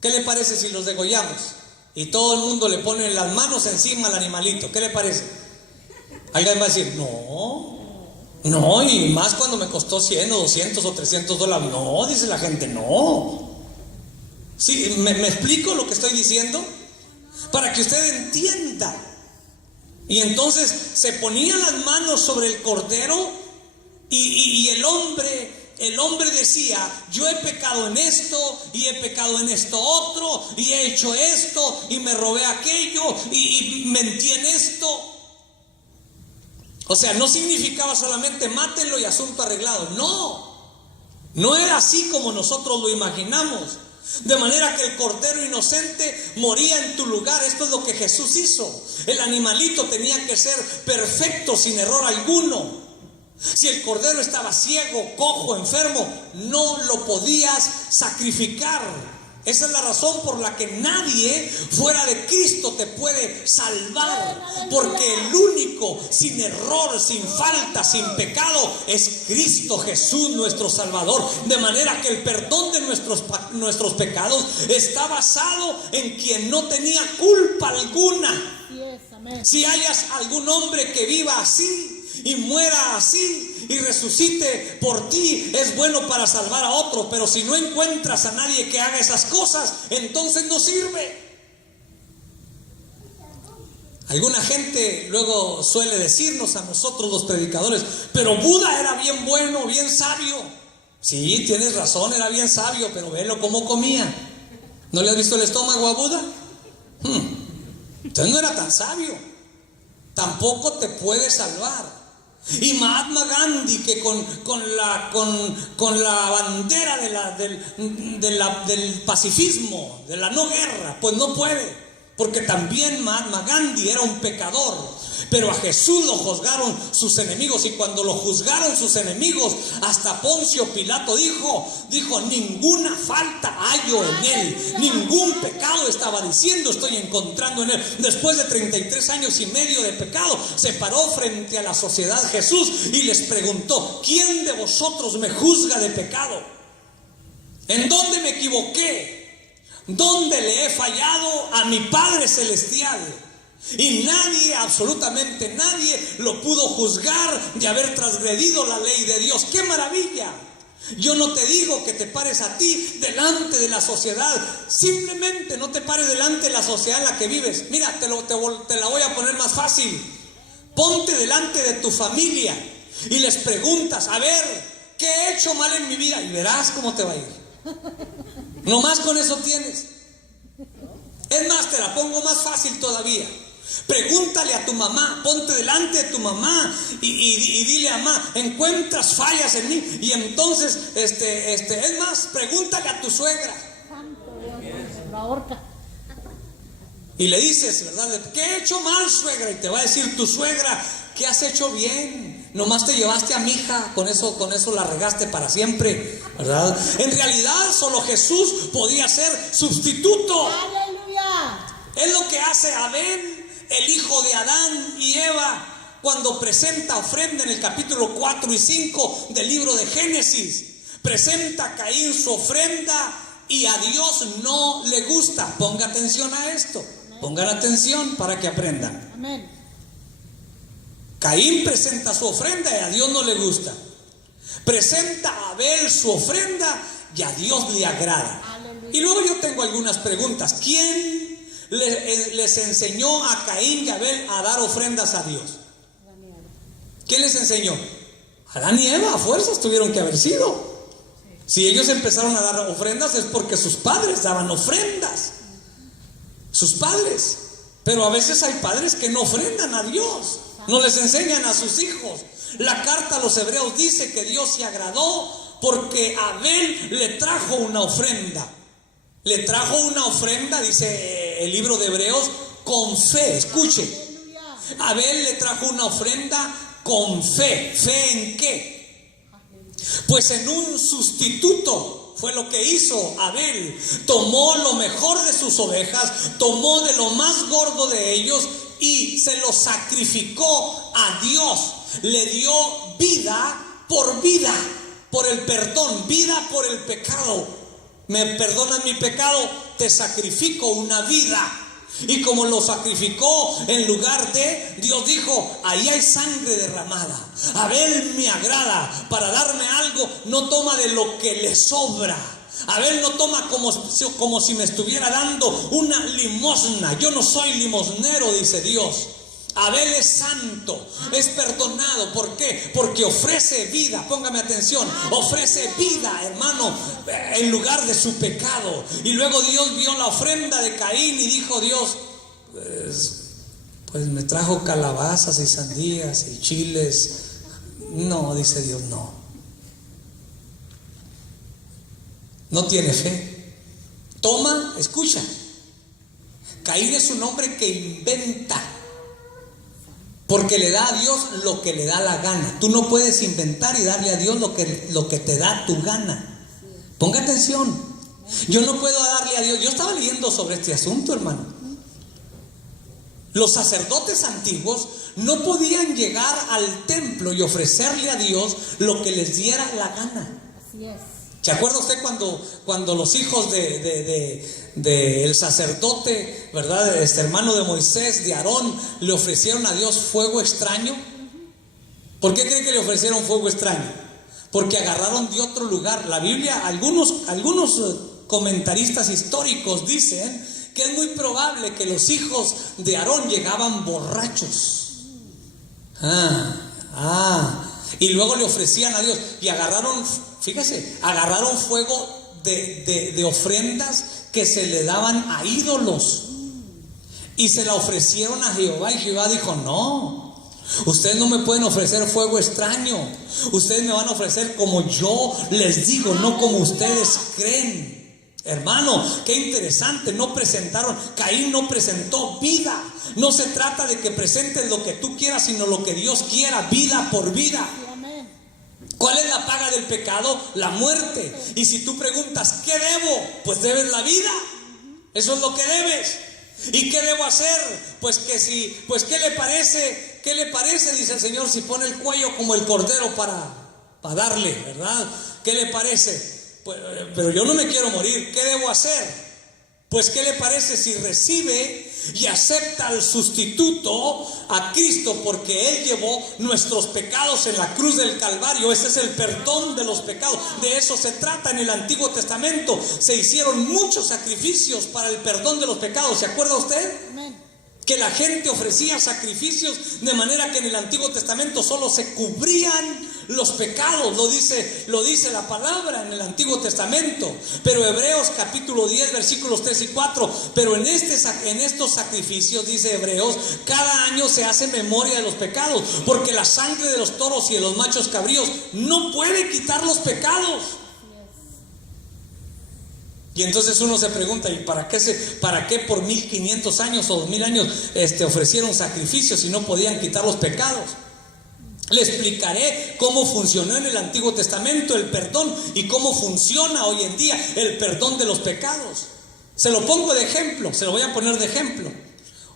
¿Qué le parece si los degollamos? Y todo el mundo le pone las manos encima al animalito. ¿Qué le parece? Alguien va a decir, no, y más cuando me costó 100 o 200 o $300. No, dice la gente, no. Sí, ¿me explico lo que estoy diciendo? Para que usted entienda. Y entonces se ponían las manos sobre el cordero y el hombre decía, yo he pecado en esto y he pecado en esto otro y he hecho esto y me robé aquello y mentí en esto. O sea, no significaba solamente mátenlo y asunto arreglado. No era así como nosotros lo imaginamos. De manera que el cordero inocente moría en tu lugar. Esto es lo que Jesús hizo. El animalito tenía que ser perfecto, sin error alguno. Si el cordero estaba ciego, cojo, enfermo, no lo podías sacrificar. Esa es la razón por la que nadie fuera de Cristo te puede salvar. Porque el único, sin error, sin falta, sin pecado, es Cristo Jesús, nuestro Salvador. De manera que el perdón de nuestros pecados está basado en quien no tenía culpa alguna. Si hayas algún hombre que viva así y muera así y resucite por ti, es bueno para salvar a otro. Pero si no encuentras a nadie que haga esas cosas, entonces no sirve. Alguna gente luego suele decirnos a nosotros los predicadores, pero Buda era bien bueno, bien sabio. Sí, tienes razón, era bien sabio, pero velo cómo comía. ¿No le has visto el estómago a Buda? Entonces no era tan sabio. Tampoco te puede salvar. Y Mahatma Gandhi, que con la bandera del pacifismo, de la no guerra, pues no puede, porque también Mahatma Gandhi era un pecador. pero a Jesús lo juzgaron sus enemigos. Y cuando lo juzgaron sus enemigos, hasta Poncio Pilato dijo, ninguna falta hallo en él, ningún pecado estaba diciendo estoy encontrando en él. Después de 33 años y medio de pecado, se paró frente a la sociedad Jesús y les preguntó, ¿quién de vosotros me juzga de pecado? ¿En dónde me equivoqué? ¿Dónde le he fallado a mi Padre Celestial? Y nadie, absolutamente nadie, lo pudo juzgar de haber transgredido la ley de Dios. ¡Qué maravilla! Yo no te digo que te pares a ti delante de la sociedad. Simplemente no te pares delante de la sociedad en la que vives. Mira, te la voy a poner más fácil. Ponte delante de tu familia y les preguntas, a ver, ¿qué he hecho mal en mi vida? Y verás cómo te va a ir. Nomás con eso tienes. Es más, te la pongo más fácil todavía. Pregúntale a tu mamá, ponte delante de tu mamá y dile a mamá, encuentras fallas en mí. Y entonces, es más, pregúntale a tu suegra. Santo Dios, la horca. Y le dices, ¿verdad? ¿Qué he hecho mal, suegra? Y te va a decir tu suegra, ¿qué has hecho bien? Nomás te llevaste a mi hija, con eso la regaste para siempre, ¿verdad? En realidad solo Jesús podía ser sustituto. ¡Aleluya! Es lo que hace Abel, el hijo de Adán y Eva, cuando presenta ofrenda en el capítulo 4 y 5 del libro de Génesis. Presenta a Caín su ofrenda y a Dios no le gusta. Ponga atención a esto. Pongan atención para que aprendan. Amén. Caín presenta su ofrenda y a Dios no le gusta. Presenta a Abel su ofrenda y a Dios le agrada. Aleluya. Y luego yo tengo algunas preguntas. ¿Quién les enseñó a Caín y a Abel a dar ofrendas a Dios? ¿Quién les enseñó? Adán y Eva, a fuerzas tuvieron que haber sido. Si ellos empezaron a dar ofrendas es porque sus padres daban ofrendas. Sus padres. Pero a veces hay padres que no ofrendan a Dios, no les enseñan a sus hijos. La carta a los hebreos dice que Dios se agradó porque Abel le trajo una ofrenda. Le trajo una ofrenda, dice el libro de Hebreos, con fe. Escuche, Abel le trajo una ofrenda con fe. ¿Fe en qué? Pues en un sustituto. Fue lo que hizo Abel. Tomó lo mejor de sus ovejas, tomó de lo más gordo de ellos y se lo sacrificó a Dios. Le dio vida, por el perdón, vida por el pecado. Me perdonas mi pecado, te sacrifico una vida. Y como lo sacrificó en lugar de, Dios dijo, ahí hay sangre derramada. Abel me agrada, para darme algo no toma de lo que le sobra. Abel no toma como si me estuviera dando una limosna. Yo no soy limosnero, dice Dios. Abel es santo, es perdonado. ¿Por qué? Porque ofrece vida. Póngame atención, ofrece vida, hermano, en lugar de su pecado. Y luego Dios vio la ofrenda de Caín y dijo Dios, pues me trajo calabazas y sandías y chiles. No, dice Dios, no tiene fe. Toma, escucha, Caín es un hombre que inventa, porque le da a Dios lo que le da la gana. Tú no puedes inventar y darle a Dios lo que te da tu gana. Ponga atención. Yo no puedo darle a Dios. Yo estaba leyendo sobre este asunto, hermano. Los sacerdotes antiguos no podían llegar al templo y ofrecerle a Dios lo que les diera la gana. Así es. ¿Se acuerda usted cuando los hijos del sacerdote, ¿verdad? Hermano de Moisés, de Aarón, le ofrecieron a Dios fuego extraño? ¿Por qué cree que le ofrecieron fuego extraño? Porque agarraron de otro lugar. La Biblia, algunos comentaristas históricos dicen que es muy probable que los hijos de Aarón llegaban borrachos. Y luego le ofrecían a Dios y agarraron, fíjese, agarraron fuego de ofrendas que se le daban a ídolos y se la ofrecieron a Jehová, y Jehová dijo, no, ustedes no me pueden ofrecer fuego extraño, ustedes me van a ofrecer como yo les digo, no como ustedes creen. Hermano, qué interesante, Caín no presentó vida. No se trata de que presentes lo que tú quieras, sino lo que Dios quiera, vida por vida. Amén. ¿Cuál es la paga del pecado? La muerte. Y si tú preguntas, ¿qué debo? Pues debes la vida. Eso es lo que debes. ¿Y qué debo hacer? Pues ¿qué le parece? ¿Qué le parece? Dice el Señor, si pone el cuello como el cordero para darle, ¿verdad? ¿Qué le parece? Pues, pero yo no me quiero morir. ¿Qué debo hacer? Pues ¿qué le parece si recibe y acepta al sustituto, a Cristo, porque Él llevó nuestros pecados en la cruz del Calvario? Ese es el perdón de los pecados. De eso se trata en el Antiguo Testamento. Se hicieron muchos sacrificios para el perdón de los pecados. ¿Se acuerda usted? Amén. Que la gente ofrecía sacrificios de manera que en el Antiguo Testamento solo se cubrían los pecados. Lo dice la palabra en el Antiguo Testamento. Pero Hebreos capítulo 10 versículos 3 y 4. Pero en estos sacrificios, dice Hebreos, cada año se hace memoria de los pecados, porque la sangre de los toros y de los machos cabríos no puede quitar los pecados. Y entonces uno se pregunta, ¿y para qué por 1500 años o 2000 años ofrecieron sacrificios si no podían quitar los pecados? Le explicaré cómo funcionó en el Antiguo Testamento el perdón y cómo funciona hoy en día el perdón de los pecados. Se lo pongo de ejemplo, se lo voy a poner de ejemplo.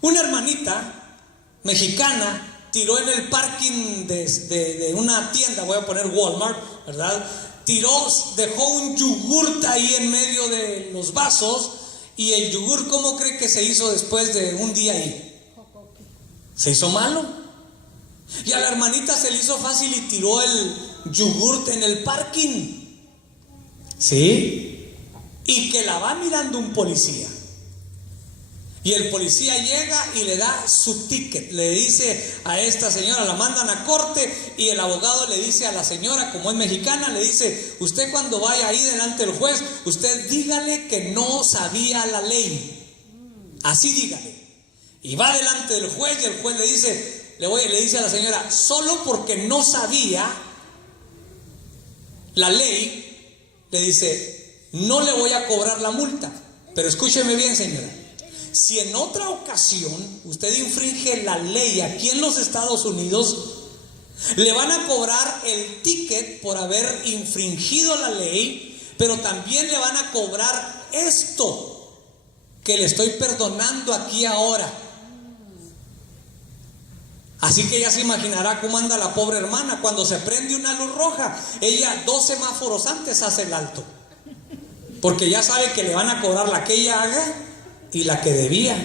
Una hermanita mexicana tiró en el parking de una tienda, voy a poner Walmart, ¿verdad? Dejó un yogurt ahí en medio de los vasos, y el yogurt, ¿cómo cree que se hizo después de un día ahí? Se hizo malo. Y a la hermanita se le hizo fácil y tiró el yogurt en el parking. ¿Sí? Y que la va mirando un policía. Y el policía llega y le da su ticket. Le dice a esta señora, la mandan a corte, y el abogado le dice a la señora, como es mexicana, le dice: usted cuando vaya ahí delante del juez, usted dígale que no sabía la ley. Así dígale. Y va delante del juez, y el juez le dice a la señora: solo porque no sabía la ley, le dice, no le voy a cobrar la multa. Pero escúcheme bien, señora. Si en otra ocasión usted infringe la ley aquí en los Estados Unidos, le van a cobrar el ticket por haber infringido la ley, pero también le van a cobrar esto que le estoy perdonando aquí ahora. Así que ya se imaginará cómo anda la pobre hermana cuando se prende una luz roja. Ella 2 semáforos antes hace el alto, porque ya sabe que le van a cobrar la que ella haga y la que debía.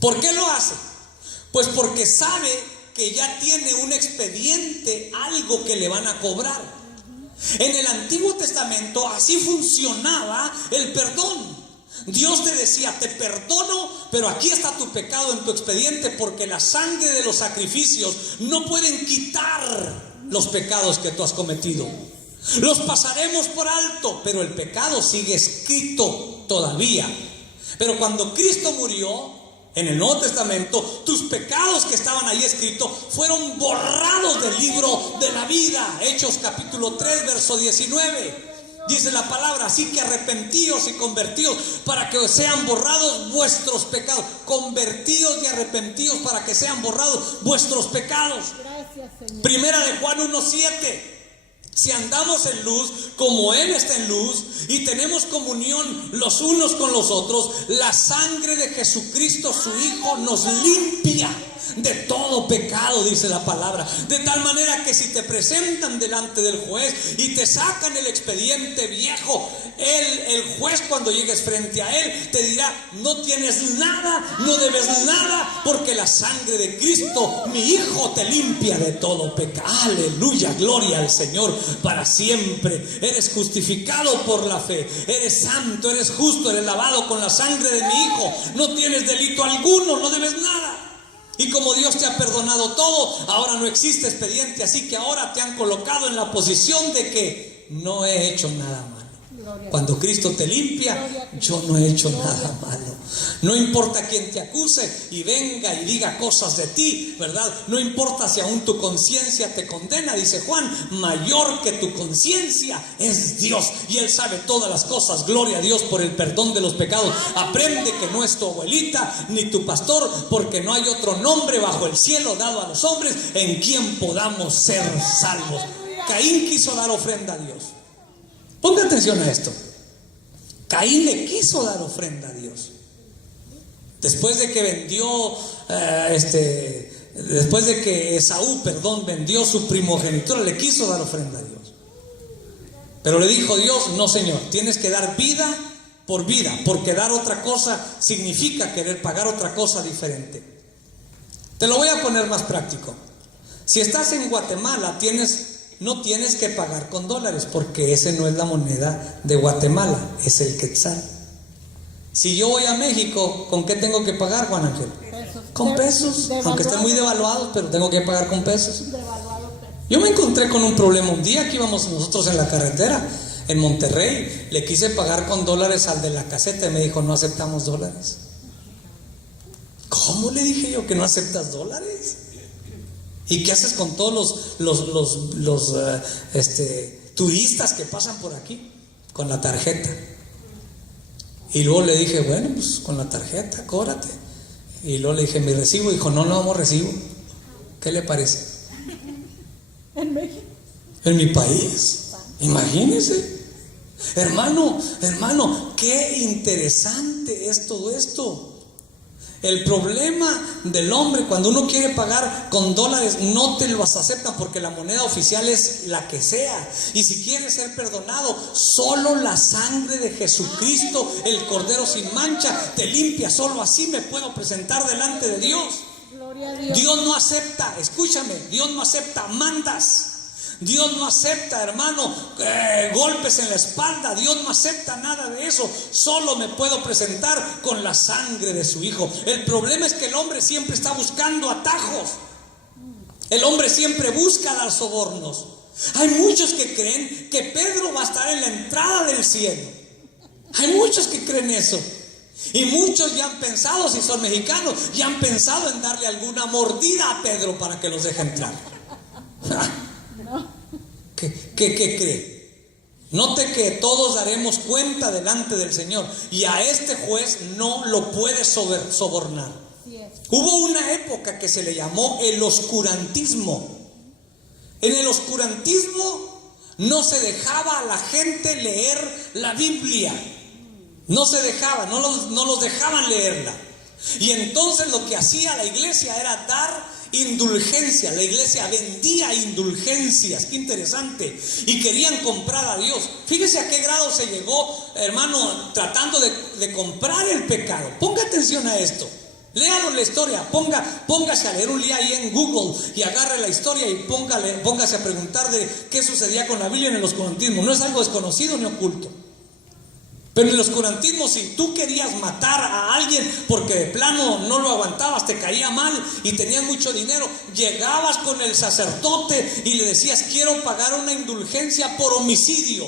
¿Por qué lo hace? Pues porque sabe que ya tiene un expediente, algo que le van a cobrar. En el Antiguo Testamento así funcionaba el perdón. Dios te decía: te perdono, pero aquí está tu pecado en tu expediente, porque la sangre de los sacrificios no pueden quitar los pecados que tú has cometido. Los pasaremos por alto, pero el pecado sigue escrito todavía. Pero cuando Cristo murió en el Nuevo Testamento, tus pecados que estaban ahí escritos fueron borrados del libro de la vida. Hechos capítulo 3 verso 19. Dice la palabra: así que arrepentíos y convertíos para que sean borrados vuestros pecados. Convertíos y arrepentíos para que sean borrados vuestros pecados. Gracias, Señor. Primera de Juan 1:7. Si andamos en luz, como Él está en luz, y tenemos comunión los unos con los otros, la sangre de Jesucristo, su Hijo, nos limpia de todo pecado, dice la palabra. De tal manera que si te presentan delante del juez y te sacan el expediente viejo, el juez, cuando llegues frente a él, te dirá: no tienes nada, no debes nada, porque la sangre de Cristo, mi Hijo, te limpia de todo pecado. Aleluya, gloria al Señor para siempre. Eres justificado por la fe, eres santo, eres justo, eres lavado con la sangre de mi Hijo, no tienes delito alguno, no debes nada. Y como Dios te ha perdonado todo, ahora no existe expediente. Así que ahora te han colocado en la posición de que no he hecho nada malo. Cuando Cristo te limpia, yo no he hecho nada malo. No importa quién te acuse y venga y diga cosas de ti, ¿verdad? No importa si aún tu conciencia te condena, dice Juan, mayor que tu conciencia es Dios. Y Él sabe todas las cosas. Gloria a Dios por el perdón de los pecados. Aprende que no es tu abuelita ni tu pastor, porque no hay otro nombre bajo el cielo dado a los hombres en quien podamos ser salvos. Caín quiso dar ofrenda a Dios. Ponga atención a esto. Caín le quiso dar ofrenda a Dios. Después de que después de que Esaú, vendió su primogenitura, le quiso dar ofrenda a Dios. Pero le dijo Dios, no señor, tienes que dar vida por vida, porque dar otra cosa significa querer pagar otra cosa diferente. Te lo voy a poner más práctico. Si estás en Guatemala, no tienes que pagar con dólares, porque ese no es la moneda de Guatemala, es el quetzal. Si yo voy a México, ¿con qué tengo que pagar, Juan Ángel? Con pesos, aunque estén muy devaluados, pero tengo que pagar con pesos. Yo me encontré con un problema un día que íbamos nosotros en la carretera en Monterrey. Le quise pagar con dólares al de la caseta y me dijo, no aceptamos dólares. ¿Cómo? Le dije yo, que no aceptas dólares. ¿Y qué haces con todos los turistas que pasan por aquí? Con la tarjeta. Y luego le dije, bueno, pues con la tarjeta, cóbrate. Y luego le dije, mi recibo. Dijo, no damos recibo. ¿Qué le parece? En México. En mi país. Imagínese. Hermano, qué interesante es todo esto. El problema del hombre, cuando uno quiere pagar con dólares, no te los aceptan, porque la moneda oficial es la que sea. Y si quieres ser perdonado, solo la sangre de Jesucristo, el Cordero sin mancha, te limpia. Solo así me puedo presentar delante de Dios. Gloria a Dios. Dios no acepta, escúchame, Dios no acepta mandas. Dios no acepta, hermano, golpes en la espalda. Dios no acepta nada de eso. Solo me puedo presentar con la sangre de su Hijo. El problema es que el hombre siempre está buscando atajos. El hombre siempre busca dar sobornos. Hay muchos que creen que Pedro va a estar en la entrada del cielo. Hay muchos que creen eso. Y muchos ya han pensado, si son mexicanos, ya han pensado en darle alguna mordida a Pedro para que los deje entrar. ¿Qué cree? Note que todos daremos cuenta delante del Señor, y a este juez no lo puede sobornar. Hubo una época que se le llamó el oscurantismo. En el oscurantismo no se dejaba a la gente leer la Biblia. No se dejaba, no los dejaban leerla. Y entonces lo que hacía la iglesia era dar indulgencia. La iglesia vendía indulgencias. Qué interesante. Y querían comprar a Dios. Fíjese a qué grado se llegó, hermano, tratando de comprar el pecado. Ponga atención a esto. Léalo la historia. Póngase a leer un día ahí en Google y agarre la historia y póngase a preguntar de qué sucedía con la Biblia en el oscurantismo. No es algo desconocido ni oculto. Pero en el oscurantismo, si tú querías matar a alguien porque de plano no lo aguantabas, te caía mal y tenías mucho dinero, llegabas con el sacerdote y le decías, quiero pagar una indulgencia por homicidio.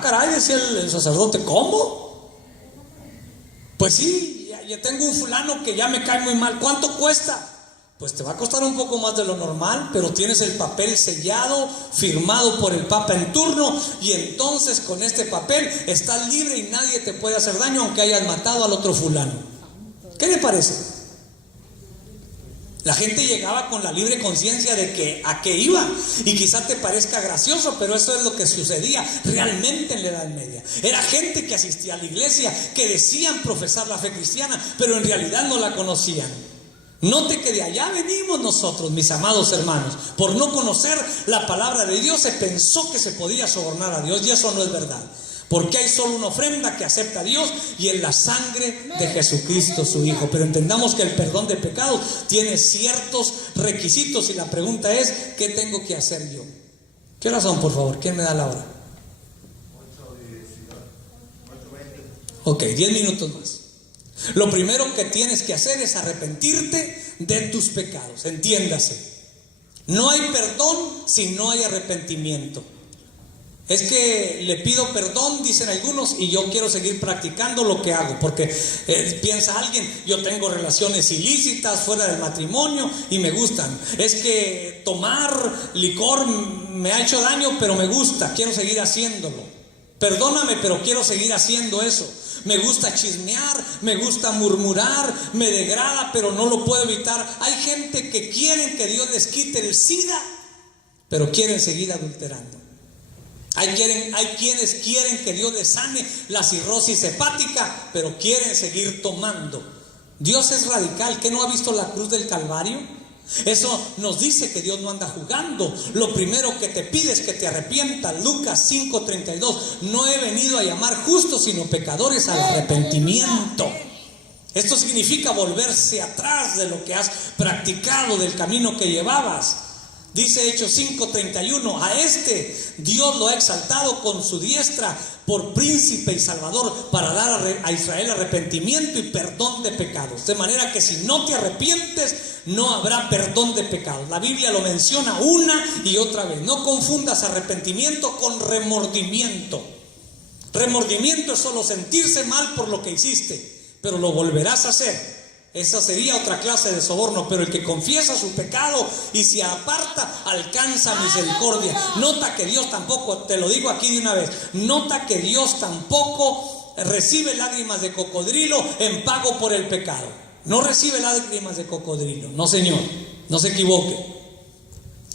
Caray, decía el sacerdote, ¿cómo? Pues sí, ya tengo un fulano que ya me cae muy mal. ¿Cuánto cuesta? Pues te va a costar un poco más de lo normal, pero tienes el papel sellado, firmado por el Papa en turno, y entonces con este papel estás libre y nadie te puede hacer daño aunque hayas matado al otro fulano. ¿Qué le parece? La gente llegaba con la libre conciencia de que a qué iba, y quizá te parezca gracioso, pero eso es lo que sucedía realmente en la Edad Media. Era gente que asistía a la iglesia, que decían profesar la fe cristiana, pero en realidad no la conocían. Note que de allá venimos nosotros, mis amados hermanos. Por no conocer la palabra de Dios se pensó que se podía sobornar a Dios, y eso no es verdad. Porque hay solo una ofrenda que acepta a Dios, y es la sangre de Jesucristo su Hijo. Pero entendamos que el perdón de pecados tiene ciertos requisitos, y la pregunta es, ¿qué tengo que hacer yo? ¿Qué horas son, por favor? ¿Quién me da la hora? 8:20. Ok, 10 minutos más. Lo primero que tienes que hacer es arrepentirte de tus pecados. Entiéndase, no hay perdón si no hay arrepentimiento. Es que le pido perdón, dicen algunos, y yo quiero seguir practicando lo que hago, porque piensa alguien, yo tengo relaciones ilícitas fuera del matrimonio y me gustan. Es que tomar licor me ha hecho daño, pero me gusta, quiero seguir haciéndolo. Perdóname, pero quiero seguir haciendo eso. Me gusta chismear, me gusta murmurar, me degrada, pero no lo puedo evitar. Hay gente que quieren que Dios les quite el SIDA, pero quieren seguir adulterando. Hay quienes quieren que Dios les sane la cirrosis hepática, pero quieren seguir tomando. Dios es radical. ¿Qué no ha visto la cruz del Calvario? Eso nos dice que Dios no anda jugando. Lo primero que te pide es que te arrepientas. Lucas 5:32. No he venido a llamar justos, sino pecadores al arrepentimiento. Esto significa volverse atrás de lo que has practicado, del camino que llevabas. Dice Hechos 5:31, a este Dios lo ha exaltado con su diestra por príncipe y salvador, para dar a Israel arrepentimiento y perdón de pecados. De manera que si no te arrepientes, no habrá perdón de pecados. La Biblia lo menciona una y otra vez. No confundas arrepentimiento con remordimiento. Remordimiento es solo sentirse mal por lo que hiciste, pero lo volverás a hacer. Esa sería otra clase de soborno. Pero el que confiesa su pecado y se aparta, alcanza misericordia. Nota que Dios tampoco, te lo digo aquí de una vez, nota que Dios tampoco recibe lágrimas de cocodrilo en pago por el pecado. No recibe lágrimas de cocodrilo, no señor, no se equivoque.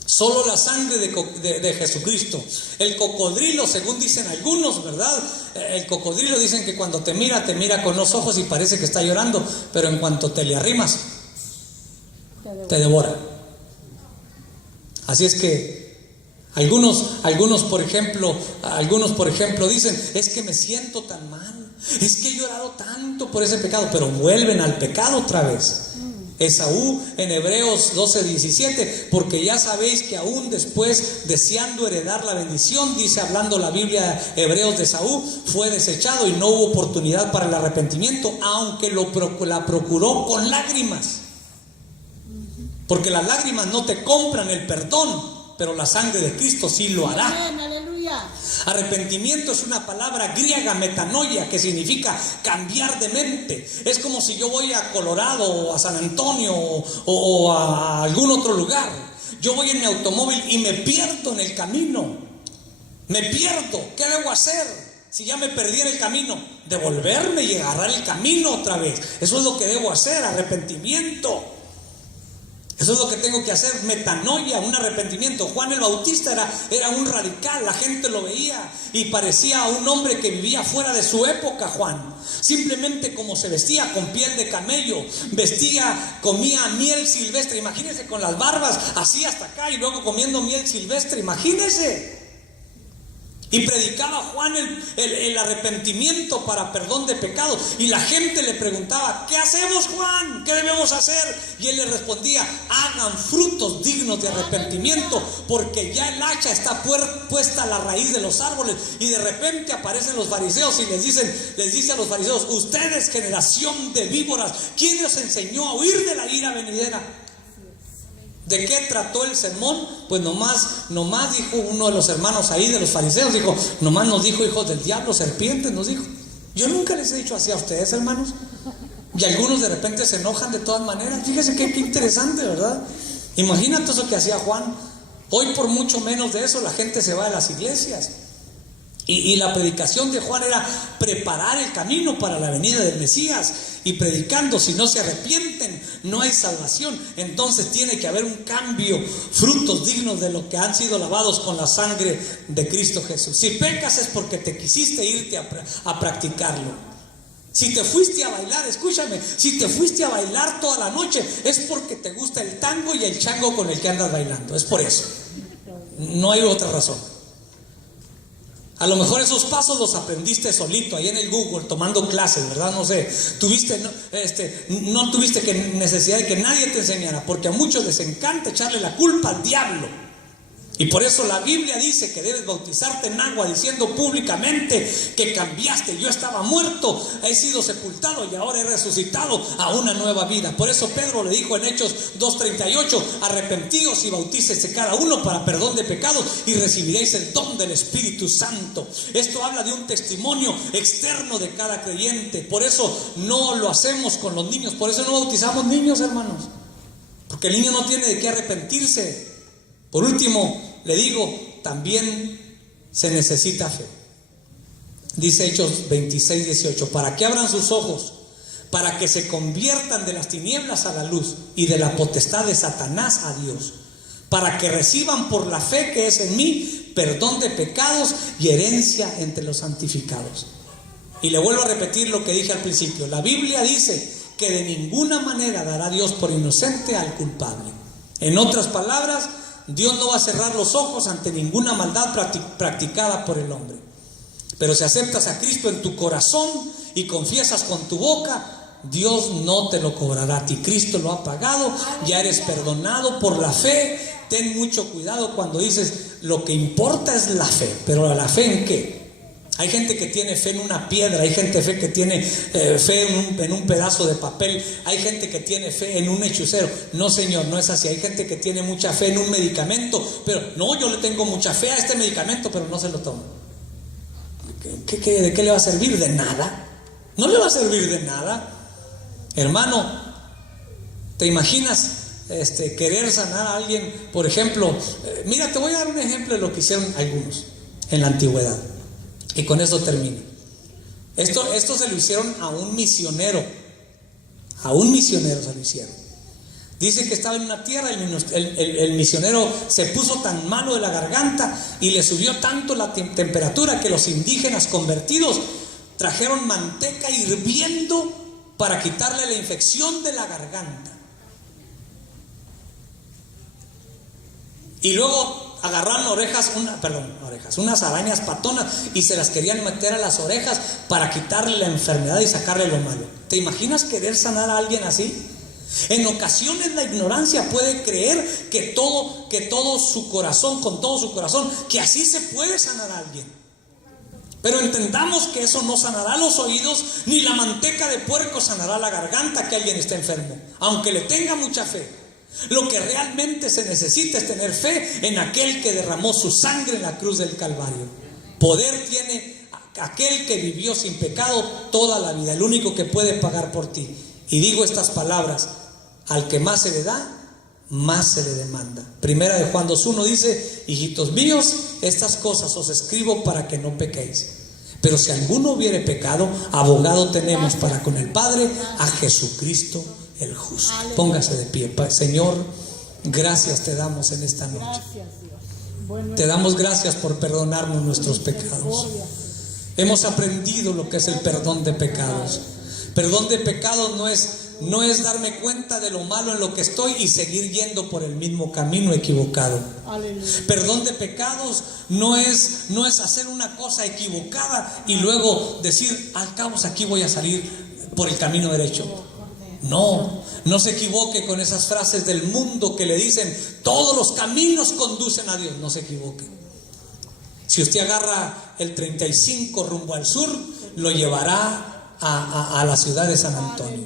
Solo la sangre de Jesucristo. El cocodrilo, según dicen algunos, ¿verdad? El cocodrilo, dicen que cuando te mira con los ojos y parece que está llorando, pero en cuanto te le arrimas, te devora. Así es que algunos por ejemplo dicen, es que me siento tan mal, es que he llorado tanto por ese pecado, pero vuelven al pecado otra vez. Esaú en Hebreos 12:17, porque ya sabéis que aún después, deseando heredar la bendición, dice hablando la Biblia Hebreos de Esaú, fue desechado y no hubo oportunidad para el arrepentimiento, aunque la procuró con lágrimas. Porque las lágrimas no te compran el perdón, pero la sangre de Cristo sí lo hará. Amén, aleluya. Arrepentimiento es una palabra griega, metanoia, que significa cambiar de mente. Es como si yo voy a Colorado o a San Antonio o a algún otro lugar. Yo voy en mi automóvil y me pierdo en el camino. Me pierdo. ¿Qué debo hacer? Si ya me perdí en el camino, devolverme y agarrar el camino otra vez. Eso es lo que debo hacer, arrepentimiento. Eso es lo que tengo que hacer, metanoia, un arrepentimiento. Juan el Bautista era un radical, la gente lo veía y parecía un hombre que vivía fuera de su época. Juan, simplemente como se vestía, con piel de camello, comía miel silvestre, imagínense, con las barbas así hasta acá y luego comiendo miel silvestre, imagínense. Y predicaba Juan el arrepentimiento para perdón de pecados. Y la gente le preguntaba, ¿qué hacemos, Juan? ¿Qué debemos hacer? Y él le respondía, hagan frutos dignos de arrepentimiento, porque ya el hacha está puesta a la raíz de los árboles. Y de repente aparecen los fariseos y les dice a los fariseos, ustedes, generación de víboras, ¿quién os enseñó a huir de la ira venidera? ¿De qué trató el sermón? Pues nomás dijo uno de los hermanos ahí de los fariseos, dijo, nomás nos dijo hijos del diablo, serpientes, nos dijo. Yo nunca les he dicho así a ustedes, hermanos. Y algunos de repente se enojan de todas maneras. Fíjese qué interesante, ¿verdad? Imagínate eso que hacía Juan. Hoy por mucho menos de eso la gente se va de las iglesias. Y la predicación de Juan era preparar el camino para la venida del Mesías. Y predicando, si no se arrepienten, no hay salvación. Entonces tiene que haber un cambio, frutos dignos de lo que han sido lavados con la sangre de Cristo Jesús. Si pecas es porque te quisiste irte a practicarlo. Si te fuiste a bailar, escúchame, si te fuiste a bailar toda la noche, es porque te gusta el tango y el chango con el que andas bailando. Es por eso. No hay otra razón. A lo mejor esos pasos los aprendiste solito, ahí en el Google, tomando clases, ¿verdad? No sé, no tuviste necesidad de que nadie te enseñara, porque a muchos les encanta echarle la culpa al diablo. Y por eso la Biblia dice que debes bautizarte en agua, diciendo públicamente que cambiaste. Yo estaba muerto, he sido sepultado y ahora he resucitado a una nueva vida. Por eso Pedro le dijo en Hechos 2:38: arrepentíos y bautícese cada uno para perdón de pecados y recibiréis el don del Espíritu Santo. Esto habla de un testimonio externo de cada creyente. Por eso no lo hacemos con los niños. Por eso no bautizamos niños, hermanos, porque el niño no tiene de qué arrepentirse. Por último, le digo, también se necesita fe. Dice Hechos 26:18: para que abran sus ojos, para que se conviertan de las tinieblas a la luz y de la potestad de Satanás a Dios, para que reciban por la fe que es en mí perdón de pecados y herencia entre los santificados. Y le vuelvo a repetir lo que dije al principio. La Biblia dice que de ninguna manera dará Dios por inocente al culpable. En otras palabras, Dios no va a cerrar los ojos ante ninguna maldad practicada por el hombre. Pero si aceptas a Cristo en tu corazón y confiesas con tu boca, Dios no te lo cobrará a ti. Cristo lo ha pagado, ya eres perdonado por la fe. Ten mucho cuidado cuando dices lo que importa es la fe. Pero ¿la fe en qué? Hay gente que tiene fe en una piedra, hay gente que tiene fe en un pedazo de papel, hay gente que tiene fe en un hechicero. No, señor, no es así. Hay gente que tiene mucha fe en un medicamento, pero no, yo le tengo mucha fe a este medicamento, pero no se lo tomo. ¿De qué le va a servir? De nada. No le va a servir de nada. Hermano, ¿te imaginas querer sanar a alguien? Por ejemplo, mira, te voy a dar un ejemplo de lo que hicieron algunos en la antigüedad. Y con eso termino. Esto se lo hicieron a un misionero. A un misionero se lo hicieron. Dice que estaba en una tierra, el misionero se puso tan malo de la garganta y le subió tanto la temperatura que los indígenas convertidos trajeron manteca hirviendo para quitarle la infección de la garganta. Y luego agarraron unas arañas patonas y se las querían meter a las orejas para quitarle la enfermedad y sacarle lo malo. ¿Te imaginas querer sanar a alguien así? En ocasiones la ignorancia puede creer que con todo su corazón, que así se puede sanar a alguien. Pero entendamos que eso no sanará los oídos, ni la manteca de puerco sanará la garganta que alguien está enfermo, aunque le tenga mucha fe. Lo que realmente se necesita es tener fe en aquel que derramó su sangre en la cruz del Calvario. Poder tiene aquel que vivió sin pecado toda la vida, el único que puede pagar por ti. Y digo estas palabras: al que más se le da, más se le demanda. Primera de Juan 2:1 dice: hijitos míos, estas cosas os escribo para que no pequéis. Pero si alguno hubiere pecado, abogado tenemos para con el Padre, a Jesucristo el justo. Póngase de pie. Señor, gracias te damos en esta noche. Te damos gracias por perdonarnos nuestros pecados. Hemos aprendido lo que es el perdón de pecados. Perdón de pecados no es darme cuenta de lo malo en lo que estoy y seguir yendo por el mismo camino equivocado. Perdón de pecados no es hacer una cosa equivocada y luego decir: al cabo aquí voy a salir por el camino derecho. No se equivoque con esas frases del mundo que le dicen: todos los caminos conducen a Dios. No se equivoque. Si usted agarra el 35 rumbo al sur, lo llevará a la ciudad de San Antonio.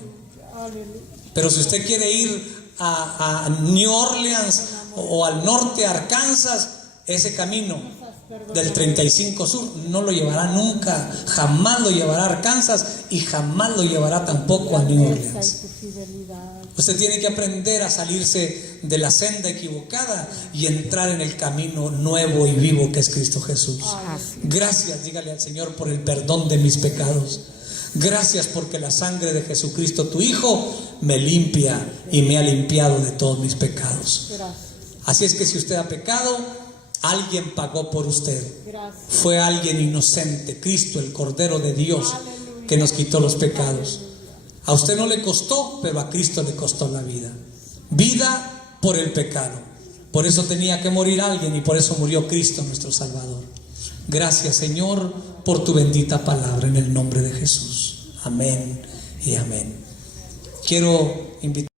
Pero si usted quiere ir a New Orleans o al norte, a Arkansas, ese camino del 35 sur no lo llevará nunca. Jamás lo llevará a Arkansas y jamás lo llevará tampoco a New Orleans. Usted tiene que aprender a salirse de la senda equivocada y entrar en el camino nuevo y vivo que es Cristo Jesús. Gracias, dígale al Señor, por el perdón de mis pecados. Gracias porque la sangre de Jesucristo, tu Hijo, me limpia y me ha limpiado de todos mis pecados. Así es que si usted ha pecado, alguien pagó por usted. Fue alguien inocente, Cristo, el Cordero de Dios, que nos quitó los pecados. A usted no le costó, pero a Cristo le costó la vida. Vida por el pecado. Por eso tenía que morir alguien y por eso murió Cristo, nuestro Salvador. Gracias, Señor, por tu bendita palabra, en el nombre de Jesús. Amén y amén. Quiero invitar